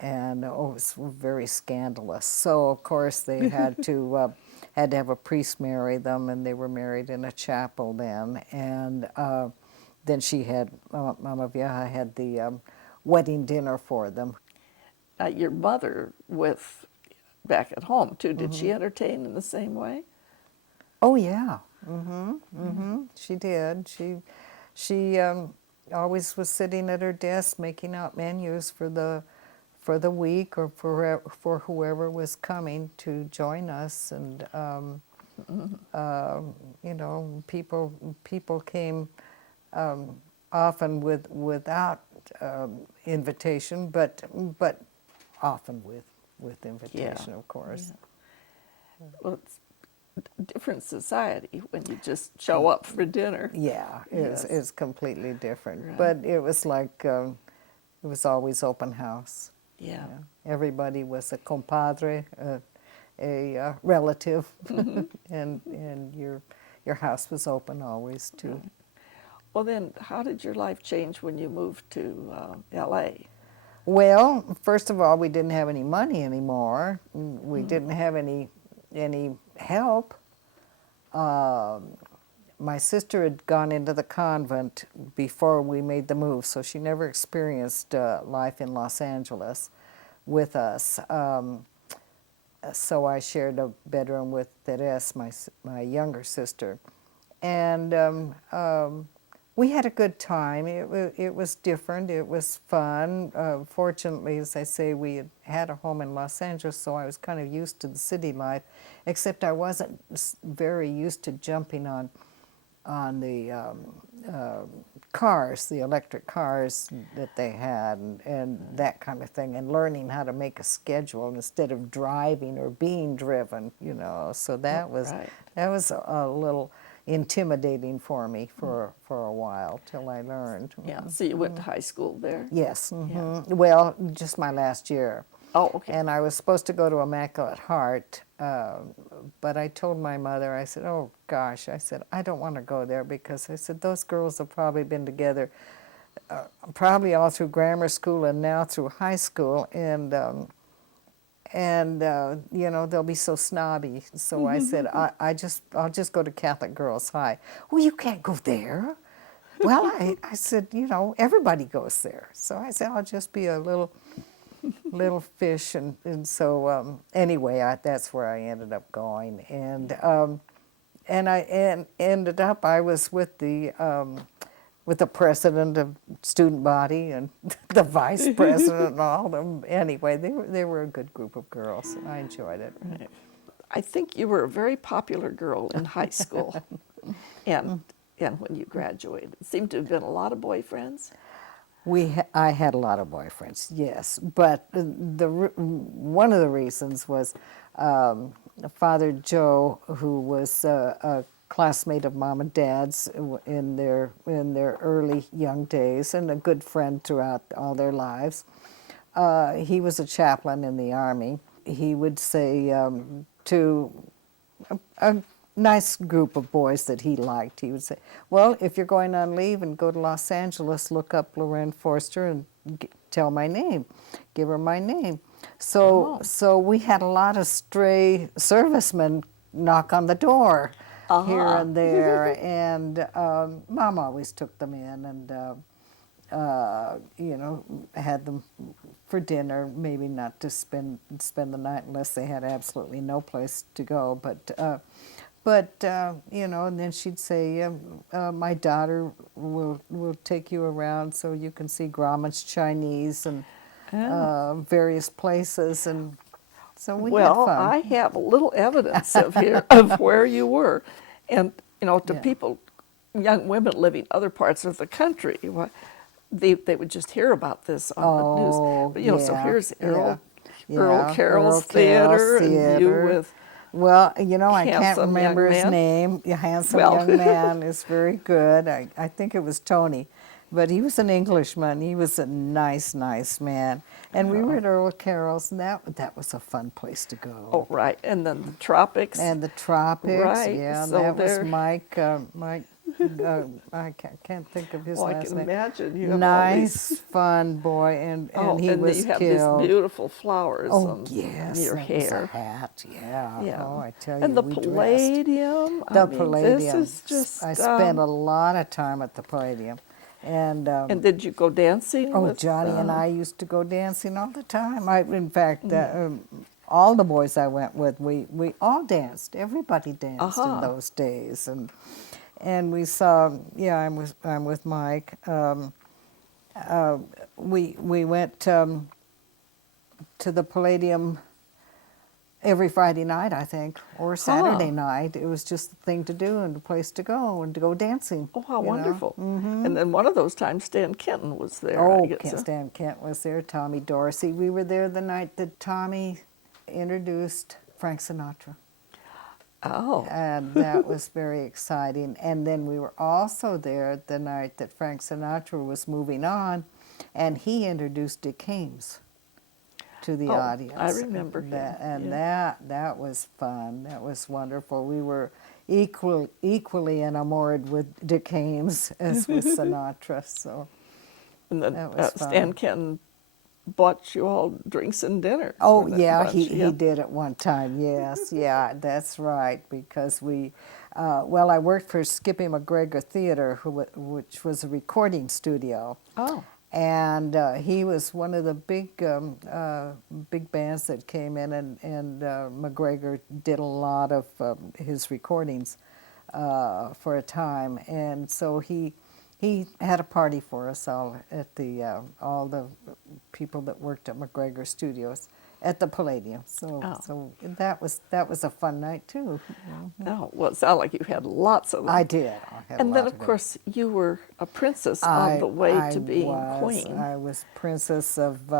and it was very scandalous. So of course they had to have a priest marry them, and they were married in a chapel then. And then she had Mama Vieja had the wedding dinner for them. Your mother, back at home too, did she entertain in the same way? Oh yeah, she did. She always was sitting at her desk making out menus for the week, or for whoever was coming to join us. And you know, people came often without invitation, but often with invitation, of course. Yeah. Well, it's a different society when you just show up for dinner. Yeah, Yes. it's completely different. Right. But it was like, it was always open house. Yeah. Everybody was a compadre, a relative, and your house was open always too. Right. Well, then, how did your life change when you moved to L.A.? Well, first of all, we didn't have any money anymore. We didn't have any help. My sister had gone into the convent before we made the move, so she never experienced life in Los Angeles. with us. So I shared a bedroom with Teres, my younger sister, and we had a good time. It was different. It was fun. Fortunately, as I say, we had a home in Los Angeles, so I was kind of used to the city life, except I wasn't very used to jumping on the cars, the electric cars that they had, and that kind of thing, and learning how to make a schedule instead of driving or being driven, you know. So that was Right. that was a little intimidating for me for a while till I learned. Yeah. So you went to high school there? Yes. Yeah. Well, just my last year. Oh, okay. And I was supposed to go to Immaculate Heart, but I told my mother, I said, oh gosh, I said, I don't want to go there because I said, those girls have probably been together probably all through grammar school and now through high school, and you know, they'll be so snobby. So I said, I'll just go to Catholic Girls High. Well, you can't go there. Well, I said, you know, everybody goes there. So I said, I'll just be a little fish, and so anyway, that's where I ended up going, and I ended up, I was with the president of student body and the vice president and all of them. Anyway, they were a good group of girls. I enjoyed it. Right. I think you were a very popular girl in high school, and when you graduated, it seemed to have been a lot of boyfriends. I had a lot of boyfriends, yes, but one of the reasons was Father Joe, who was a classmate of Mom and Dad's in their early young days, and a good friend throughout all their lives. He was a chaplain in the Army. He would say to a nice group of boys that he liked, he would say, well, if you're going on leave and go to Los Angeles, look up Lorraine Forster and tell my name, give her my name. So we had a lot of stray servicemen knock on the door here and there, and Mom always took them in and you know, had them for dinner, maybe not to spend the night unless they had absolutely no place to go, but you know, and then she'd say, my daughter will take you around so you can see Grauman's Chinese and various places, and so we had fun. I have a little evidence of where you were, and you know, to people, young women living other parts of the country, they would just hear about this on the news. But you know, so here's Earl Carroll's Theater, and you with. Well, you know, I can't remember his man. name. A handsome young man is very good. I think it was Tony, but he was an Englishman. He was a nice man. And we were at Earl Carroll's, and that was a fun place to go. Oh, right. And then the Tropics. And the Tropics, right. Yeah. So that was Mike. I can't think of his last name. I can imagine. You have nice, fun boy, and he was you have killed. these beautiful flowers on yes, your that hair. Was a hat, yeah. Oh, I tell you, and the we Palladium. Dressed. The Palladium. This is just. I spent a lot of time at the Palladium, and did you go dancing? Oh, with, Johnny and I used to go dancing all the time. In fact, all the boys I went with, we all danced. Everybody danced in those days, and we saw. Yeah, I'm with Mike. We went to the Palladium every Friday night, I think, or Saturday night. It was just the thing to do and a place to go dancing. Oh, how wonderful! And then one of those times, Stan Kenton was there. Oh, Stan Kent was there. Tommy Dorsey. We were there the night that Tommy introduced Frank Sinatra. Oh. And that was very exciting. And then we were also there the night that Frank Sinatra was moving on, and he introduced Dick Ames to the audience. I remember that. him. And that was fun. That was wonderful. We were equally enamored with Dick Ames as with Sinatra. So and then that was fun. Stan Kenton bought you all drinks and dinner. Oh, yeah, he did at one time, yes. Yeah, that's right, because I worked for Skippy McGregor Theater, which was a recording studio. Oh. And he was one of the big bands that came in, and McGregor did a lot of his recordings for a time, and so he had a party for us all at the all the people that worked at McGregor Studios at the Palladium. So Oh. so that was a fun night too. Oh, well, it sounded like you had lots of them. I did. I had a And lot then, of of them. course, you were a princess on the way to being queen. I was princess of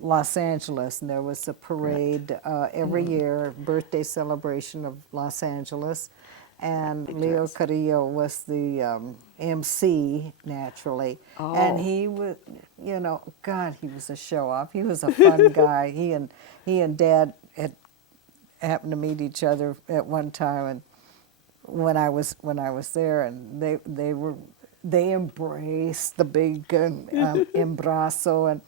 Los Angeles, and there was a parade every year, birthday celebration of Los Angeles, and Big Leo dress. Carrillo was the MC naturally, Oh. and he was, God, he was a show off. He was a fun guy. He and Dad had happened to meet each other at one time, and when I was there, and they embraced the big embrazo, and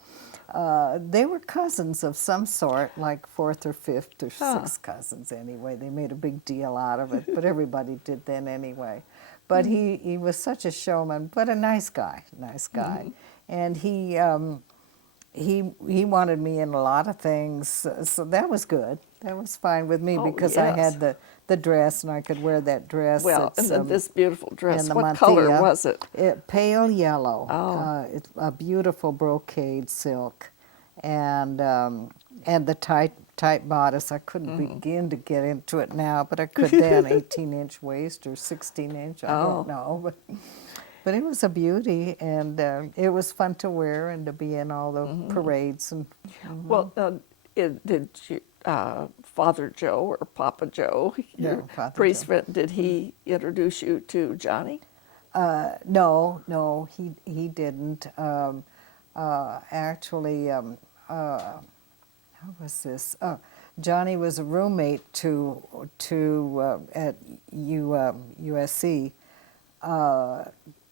they were cousins of some sort, like fourth or fifth or sixth cousins anyway. They made a big deal out of it, but everybody did then anyway. But he was such a showman, but a nice guy, and he wanted me in a lot of things, so that was good. That was fine with me Oh, because I yes. had the dress, and I could wear that dress. Well, It's, and then this beautiful dress, in the what color mantilla. was it? Pale yellow. Oh. It's a beautiful brocade silk, and the tight bodice. I couldn't begin to get into it now, but I could then. 18-inch waist or 16-inch. I Oh. don't know, but it was a beauty, and it was fun to wear and to be in all the parades. And Well, did you, Father Joe or Papa Joe, your Father priest Joe. friend, did he introduce you to Johnny? No, he didn't. Actually, how was this? Johnny was a roommate at USC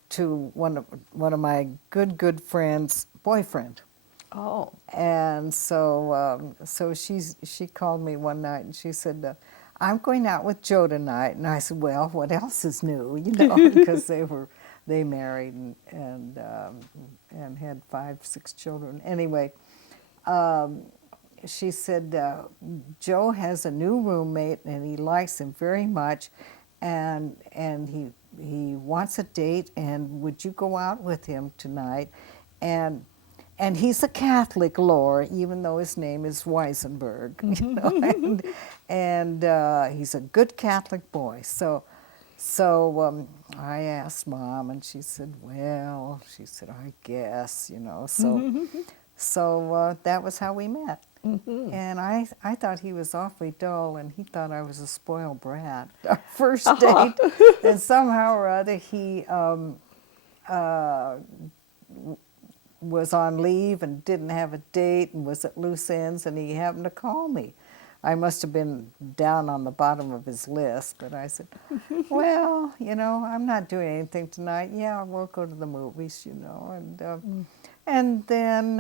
to one of my good friends' boyfriend. Oh. And so she called me one night, and she said, "I'm going out with Joe tonight." And I said, "Well, what else is new?" Because they married and had 5, 6 children. Anyway, she said, "Joe has a new roommate, and he likes him very much, and he wants a date, and would you go out with him tonight?" And he's a Catholic, Laura, even though his name is Weisenberg, and he's a good Catholic boy. So I asked Mom, and she said, "Well," she said, "I guess," So that was how we met. And I thought he was awfully dull, and he thought I was a spoiled brat. Our first date, and somehow or other he was on leave and didn't have a date and was at loose ends, and he happened to call me. I must have been down on the bottom of his list, but I said, "Well, I'm not doing anything tonight. Yeah, we'll go to the movies, and then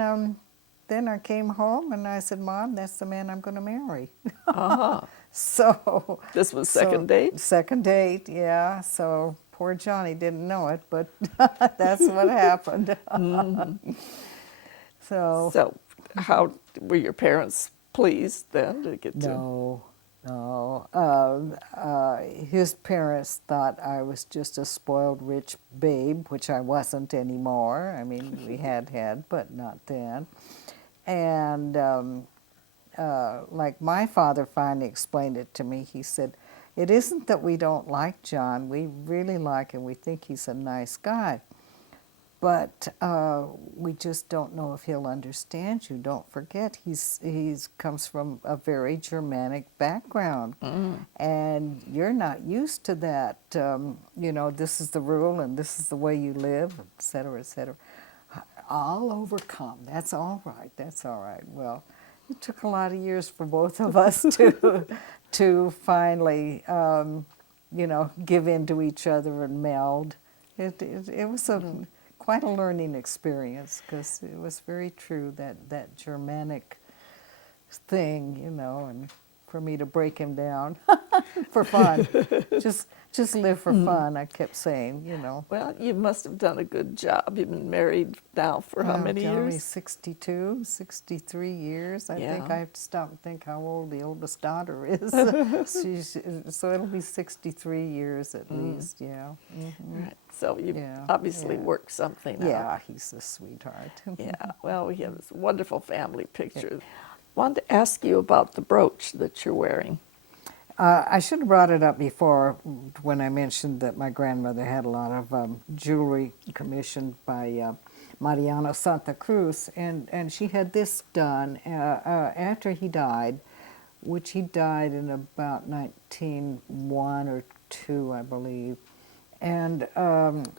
I came home and I said, "Mom, that's the man I'm going to marry." So This was second date? Second date, yeah. So poor Johnny didn't know it, but that's what happened. So how were your parents pleased then to get to? No. His parents thought I was just a spoiled rich babe, which I wasn't anymore. I mean, we had, but not then. And like my father finally explained it to me, he said, "It isn't that we don't like John. We really like him. We think he's a nice guy. But we just don't know if he'll understand you. Don't forget, he's comes from a very Germanic background, and you're not used to that. This is the rule, and this is the way you live, et cetera, et cetera. I'll overcome. That's all right. That's all right." Well, it took a lot of years for both of us to finally, give in to each other and meld. It was quite a learning experience, because it was very true that Germanic thing, and for me to break him down for fun, just just live for fun, I kept saying, you know. Well, you must have done a good job. You've been married now for how many Golly, years? 62, 63 years. I think Yeah. I have to stop and think how old the oldest daughter is. So it'll be 63 years at least, yeah. Right. So you Yeah, obviously yeah. worked something out. Yeah, he's a sweetheart. Yeah. Well, we have this wonderful family picture. Wanted to ask you about the brooch that you're wearing. I should have brought it up before when I mentioned that my grandmother had a lot of jewelry commissioned by Mariano Santa Cruz, and she had this done after he died, which he died in about 1901 or 2, I believe. And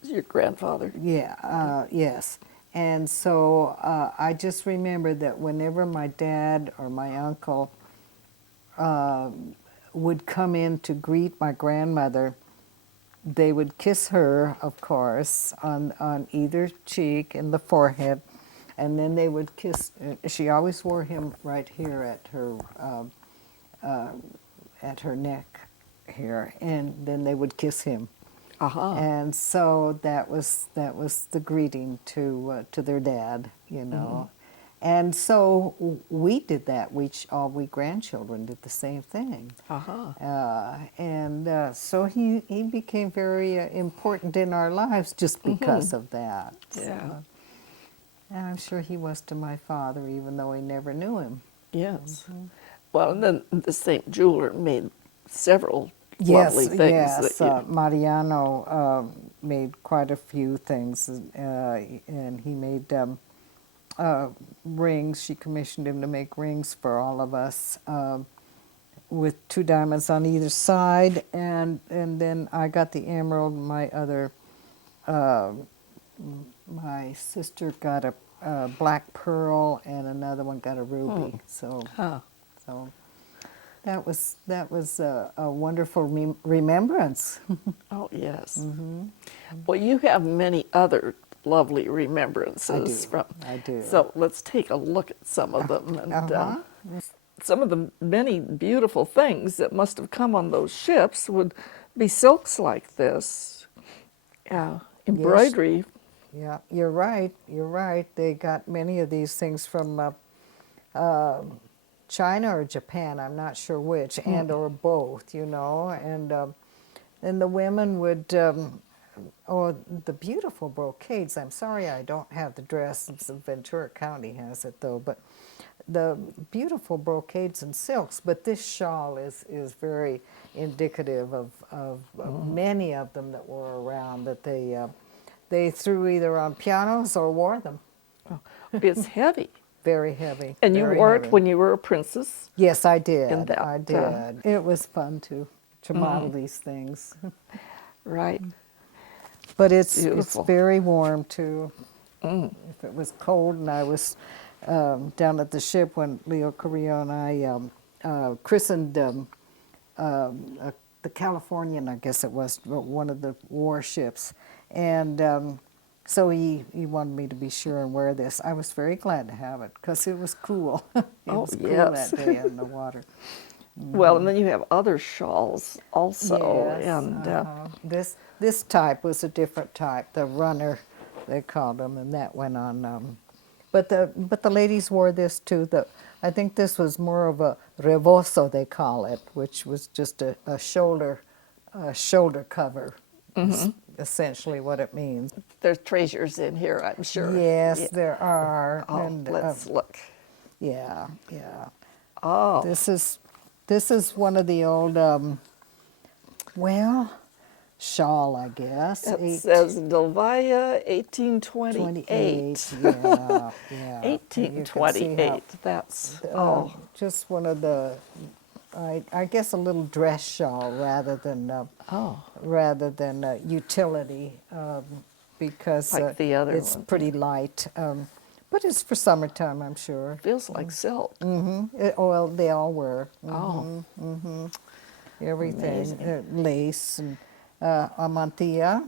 Your grandfather. yes. And so I just remember that whenever my dad or my uncle would come in to greet my grandmother, they would kiss her, of course, on either cheek and the forehead, and then they would kiss. She always wore him right here at her neck here, and then they would kiss him. Uh-huh. And so that was the greeting to their dad, you know. And so we did that. All we grandchildren did the same thing. Uh-huh. So he became very important in our lives just because of that. Yeah. So, and I'm sure he was to my father, even though he never knew him. Yes. Well, and then the same jeweler made several lovely things. Yes. That you, Mariano made quite a few things, and he made rings. She commissioned him to make rings for all of us with 2 diamonds on either side, and then I got the emerald. My sister got a black pearl, and another one got a ruby. So that was a wonderful remembrance. oh, yes. Well, you have many other lovely remembrances from. I do. So let's take a look at some of them. And Uh-huh. some of the many beautiful things that must have come on those ships would be silks like this. Embroidery. Yeah, you're right. You're right. They got many of these things from China or Japan. I'm not sure which, and or both. You know, and the women would. The beautiful brocades. I'm sorry I don't have the dress. Ventura County has it though, but the beautiful brocades and silks. But this shawl is very indicative of many of them that were around that they threw either on pianos or wore them. Oh, it's heavy. Very heavy. And you very wore heavy. it when you were a princess? Yes, I did. In that, I did. It was fun to model these things. Right. But it's Beautiful. very warm too. If it was cold, and I was down at the ship when Leo Carrillo and I christened the Californian, I guess it was, one of the warships, and so he wanted me to be sure and wear this. I was very glad to have it because it was cool. It was cool yes. that day in the water. Well, and then you have other shawls also. Yes, And this type was a different type, the runner, they called them, and that went on. But the ladies wore this too. I think this was more of a rebozo, they call it, which was just a shoulder cover. Is essentially what it means. there's treasures in here, I'm sure. Yes, Yeah. there are. Oh, and, let's look. yeah. Oh, This is one of the old, shawl, I guess. it says Del Valle 1828. 28, yeah. And you can see 1828. how, That's, just one of the, I guess a little dress shawl rather than utility, because Like the other it's one, pretty light. But it's for summertime, I'm sure. feels like silk. Well, they all were. Oh, Everything, Amazing. lace and a mantilla,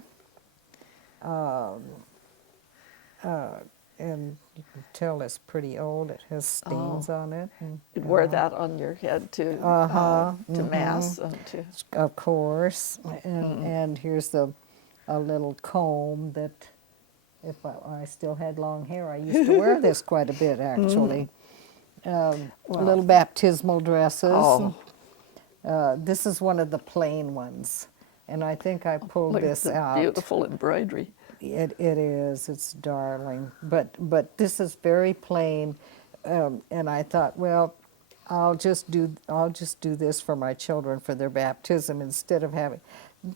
and you can tell it's pretty old. It has stains on it. And, You'd wear that on your head to mass and to. of course. And here's a little comb that, if I still had long hair, I used to wear this quite a bit, actually. Little baptismal dresses. Oh. This is one of the plain ones, and I think I pulled Look at this the out. beautiful embroidery. It is. It's darling. But this is very plain, and I thought, well, I'll just do this for my children for their baptism instead of having.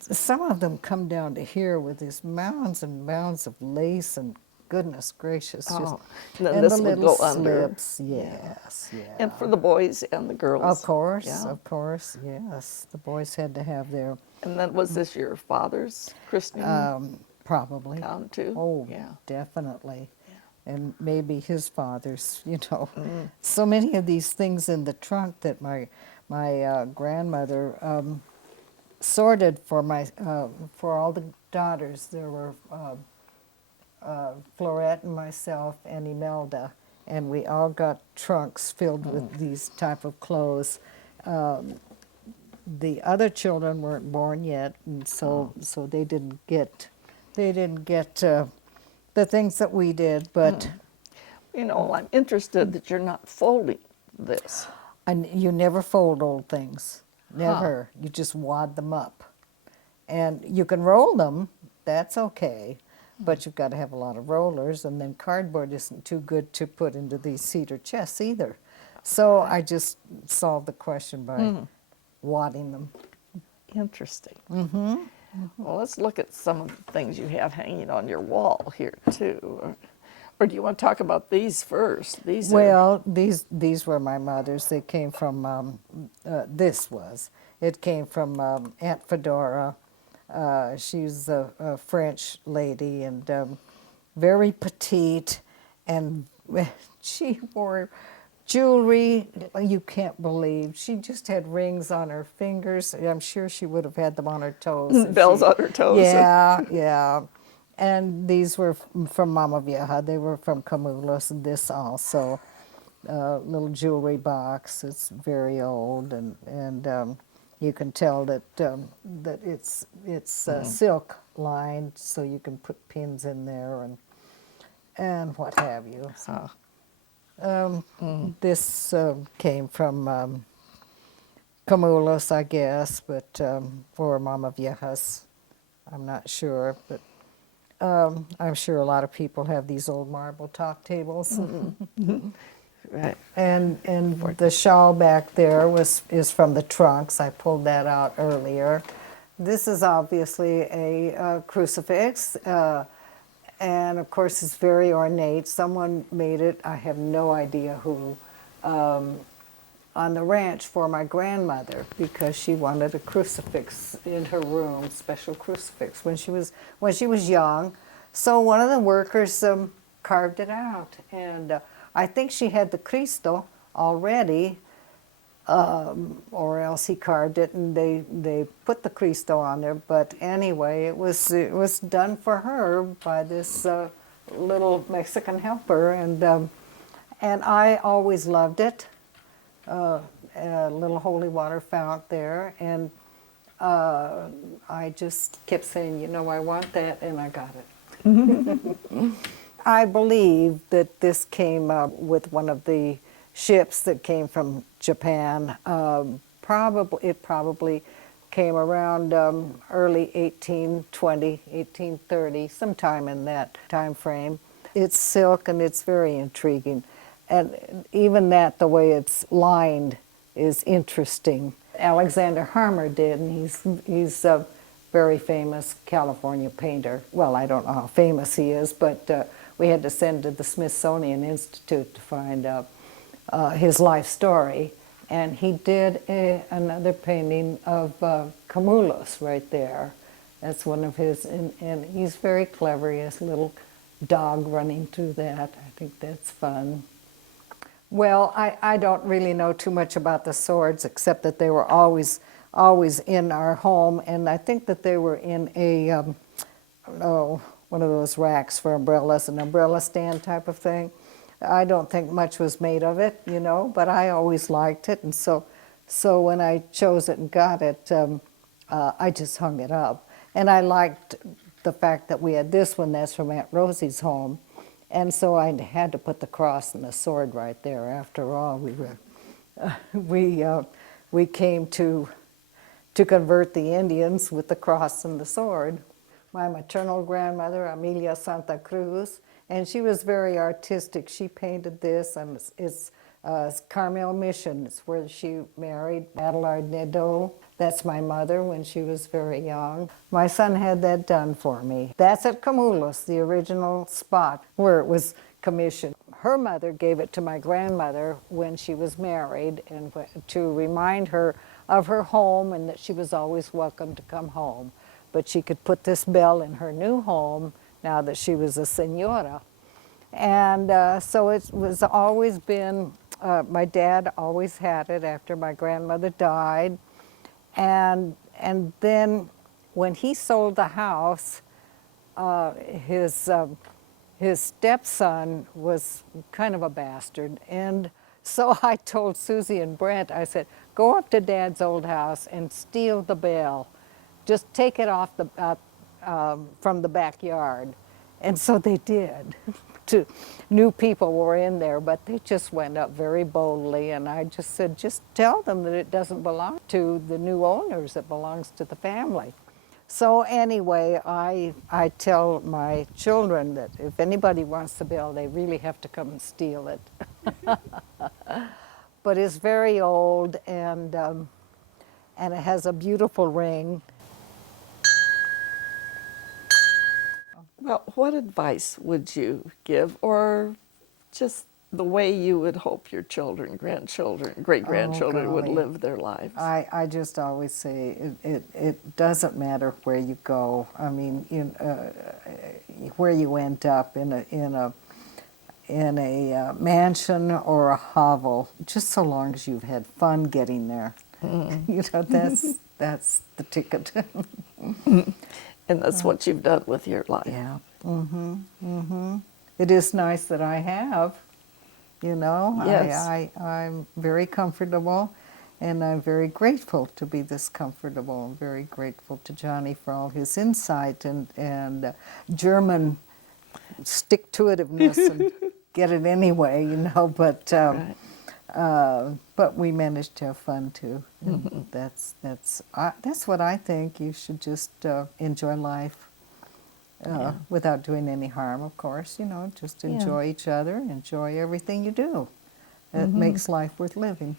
Some of them come down to here with these mounds and mounds of lace and goodness gracious, Oh, and then and this the would little go under. slips. Yes, yeah. And for the boys and the girls. Of course, Yeah. yes. The boys had to have their And then was this your father's christening probably. town too? Oh, yeah. definitely. And maybe his father's, So many of these things in the trunk that my grandmother sorted for all the daughters. There were Florette and myself and Imelda, and we all got trunks filled with these type of clothes. The other children weren't born yet, and so they didn't get the things that we did. But I'm interested that you're not folding this. and you never fold old things, never. You just wad them up, and you can roll them. That's okay. But you've got to have a lot of rollers, and then cardboard isn't too good to put into these cedar chests either. So I just solved the question by wadding them. Interesting. Well, let's look at some of the things you have hanging on your wall here too. Or do you want to talk about these first? These were my mother's. They came from it came from Aunt Fedora. She's a French lady and very petite, and she wore jewelry you can't believe. She just had rings on her fingers. I'm sure she would have had them on her toes. Bells on her toes. Yeah. And these were from Mama Vieja. They were from Camulos, and this also, little jewelry box. It's very old, and you can tell that it's silk lined, so you can put pins in there and what have you. So, this came from Camulos, I guess, but for Mama Viejas, I'm not sure, but I'm sure a lot of people have these old marble top tables. Right. And the shawl back there is from the trunks. I pulled that out earlier. This is obviously a crucifix, and of course it's very ornate. Someone made it, I have no idea who, on the ranch for my grandmother, because she wanted a crucifix in her room, special crucifix when she was young. So one of the workers carved it out, and I think she had the Cristo already, or else he carved it and they put the Cristo on there. But anyway, it was done for her by this little Mexican helper, and I always loved it. A little holy water fount there, and I just kept saying, I want that, and I got it. I believe that this came with one of the ships that came from Japan. It probably came around early 1820, 1830, sometime in that time frame. It's silk and it's very intriguing. And even the way it's lined is interesting. Alexander Harmer did, and he's a very famous California painter. Well, I don't know how famous he is, but we had to send to the Smithsonian Institute to find out his life story. And he did another painting of Camulos right there. That's one of his, and he's very clever. He has a little dog running through that. I think that's fun. Well, I don't really know too much about the swords, except that they were always in our home, and I think that they were in a, one of those racks for umbrellas, an umbrella stand type of thing. I don't think much was made of it, you know, but I always liked it, and so when I chose it and got it, I just hung it up. And I liked the fact that we had this one that's from Aunt Rosie's home, and so I had to put the cross and the sword right there. After all, we came to convert the Indians with the cross and the sword. My maternal grandmother, Amelia Santa Cruz, and she was very artistic. She painted this, and it's Carmel Mission. It's where she married Adelard Nadeau. That's my mother when she was very young. My son had that done for me. That's at Camulus, the original spot where it was commissioned. Her mother gave it to my grandmother when she was married, and to remind her of her home and that she was always welcome to come home. But she could put this bell in her new home now that she was a senora. And so it was always been, my dad always had it after my grandmother died. And then when he sold the house, his stepson was kind of a bastard. And so I told Susie and Brent, I said, go up to Dad's old house and steal the bell. Just take it off from the backyard. And so they did. New people were in there, but they just went up very boldly, and I just said, just tell them that it doesn't belong to the new owners, it belongs to the family. So anyway, I tell my children that if anybody wants the bell, they really have to come and steal it. But it's very old, and it has a beautiful ring. Well, what advice would you give, or just the way you would hope your children, grandchildren, great-grandchildren would live their lives? I just always say it doesn't matter where you go. I mean, where you end up in a mansion or a hovel, just so long as you've had fun getting there. You know, that's the ticket. And that's what you've done with your life. Yeah. It is nice that I have, you know. Yes. I'm very comfortable, and I'm very grateful to be this comfortable. I'm very grateful to Johnny for all his insight and German stick-to-itiveness and get it anyway, you know. Right. But we managed to have fun too. That's what I think. You should just enjoy life without doing any harm, of course. You know, just enjoy each other, enjoy everything you do. It makes life worth living.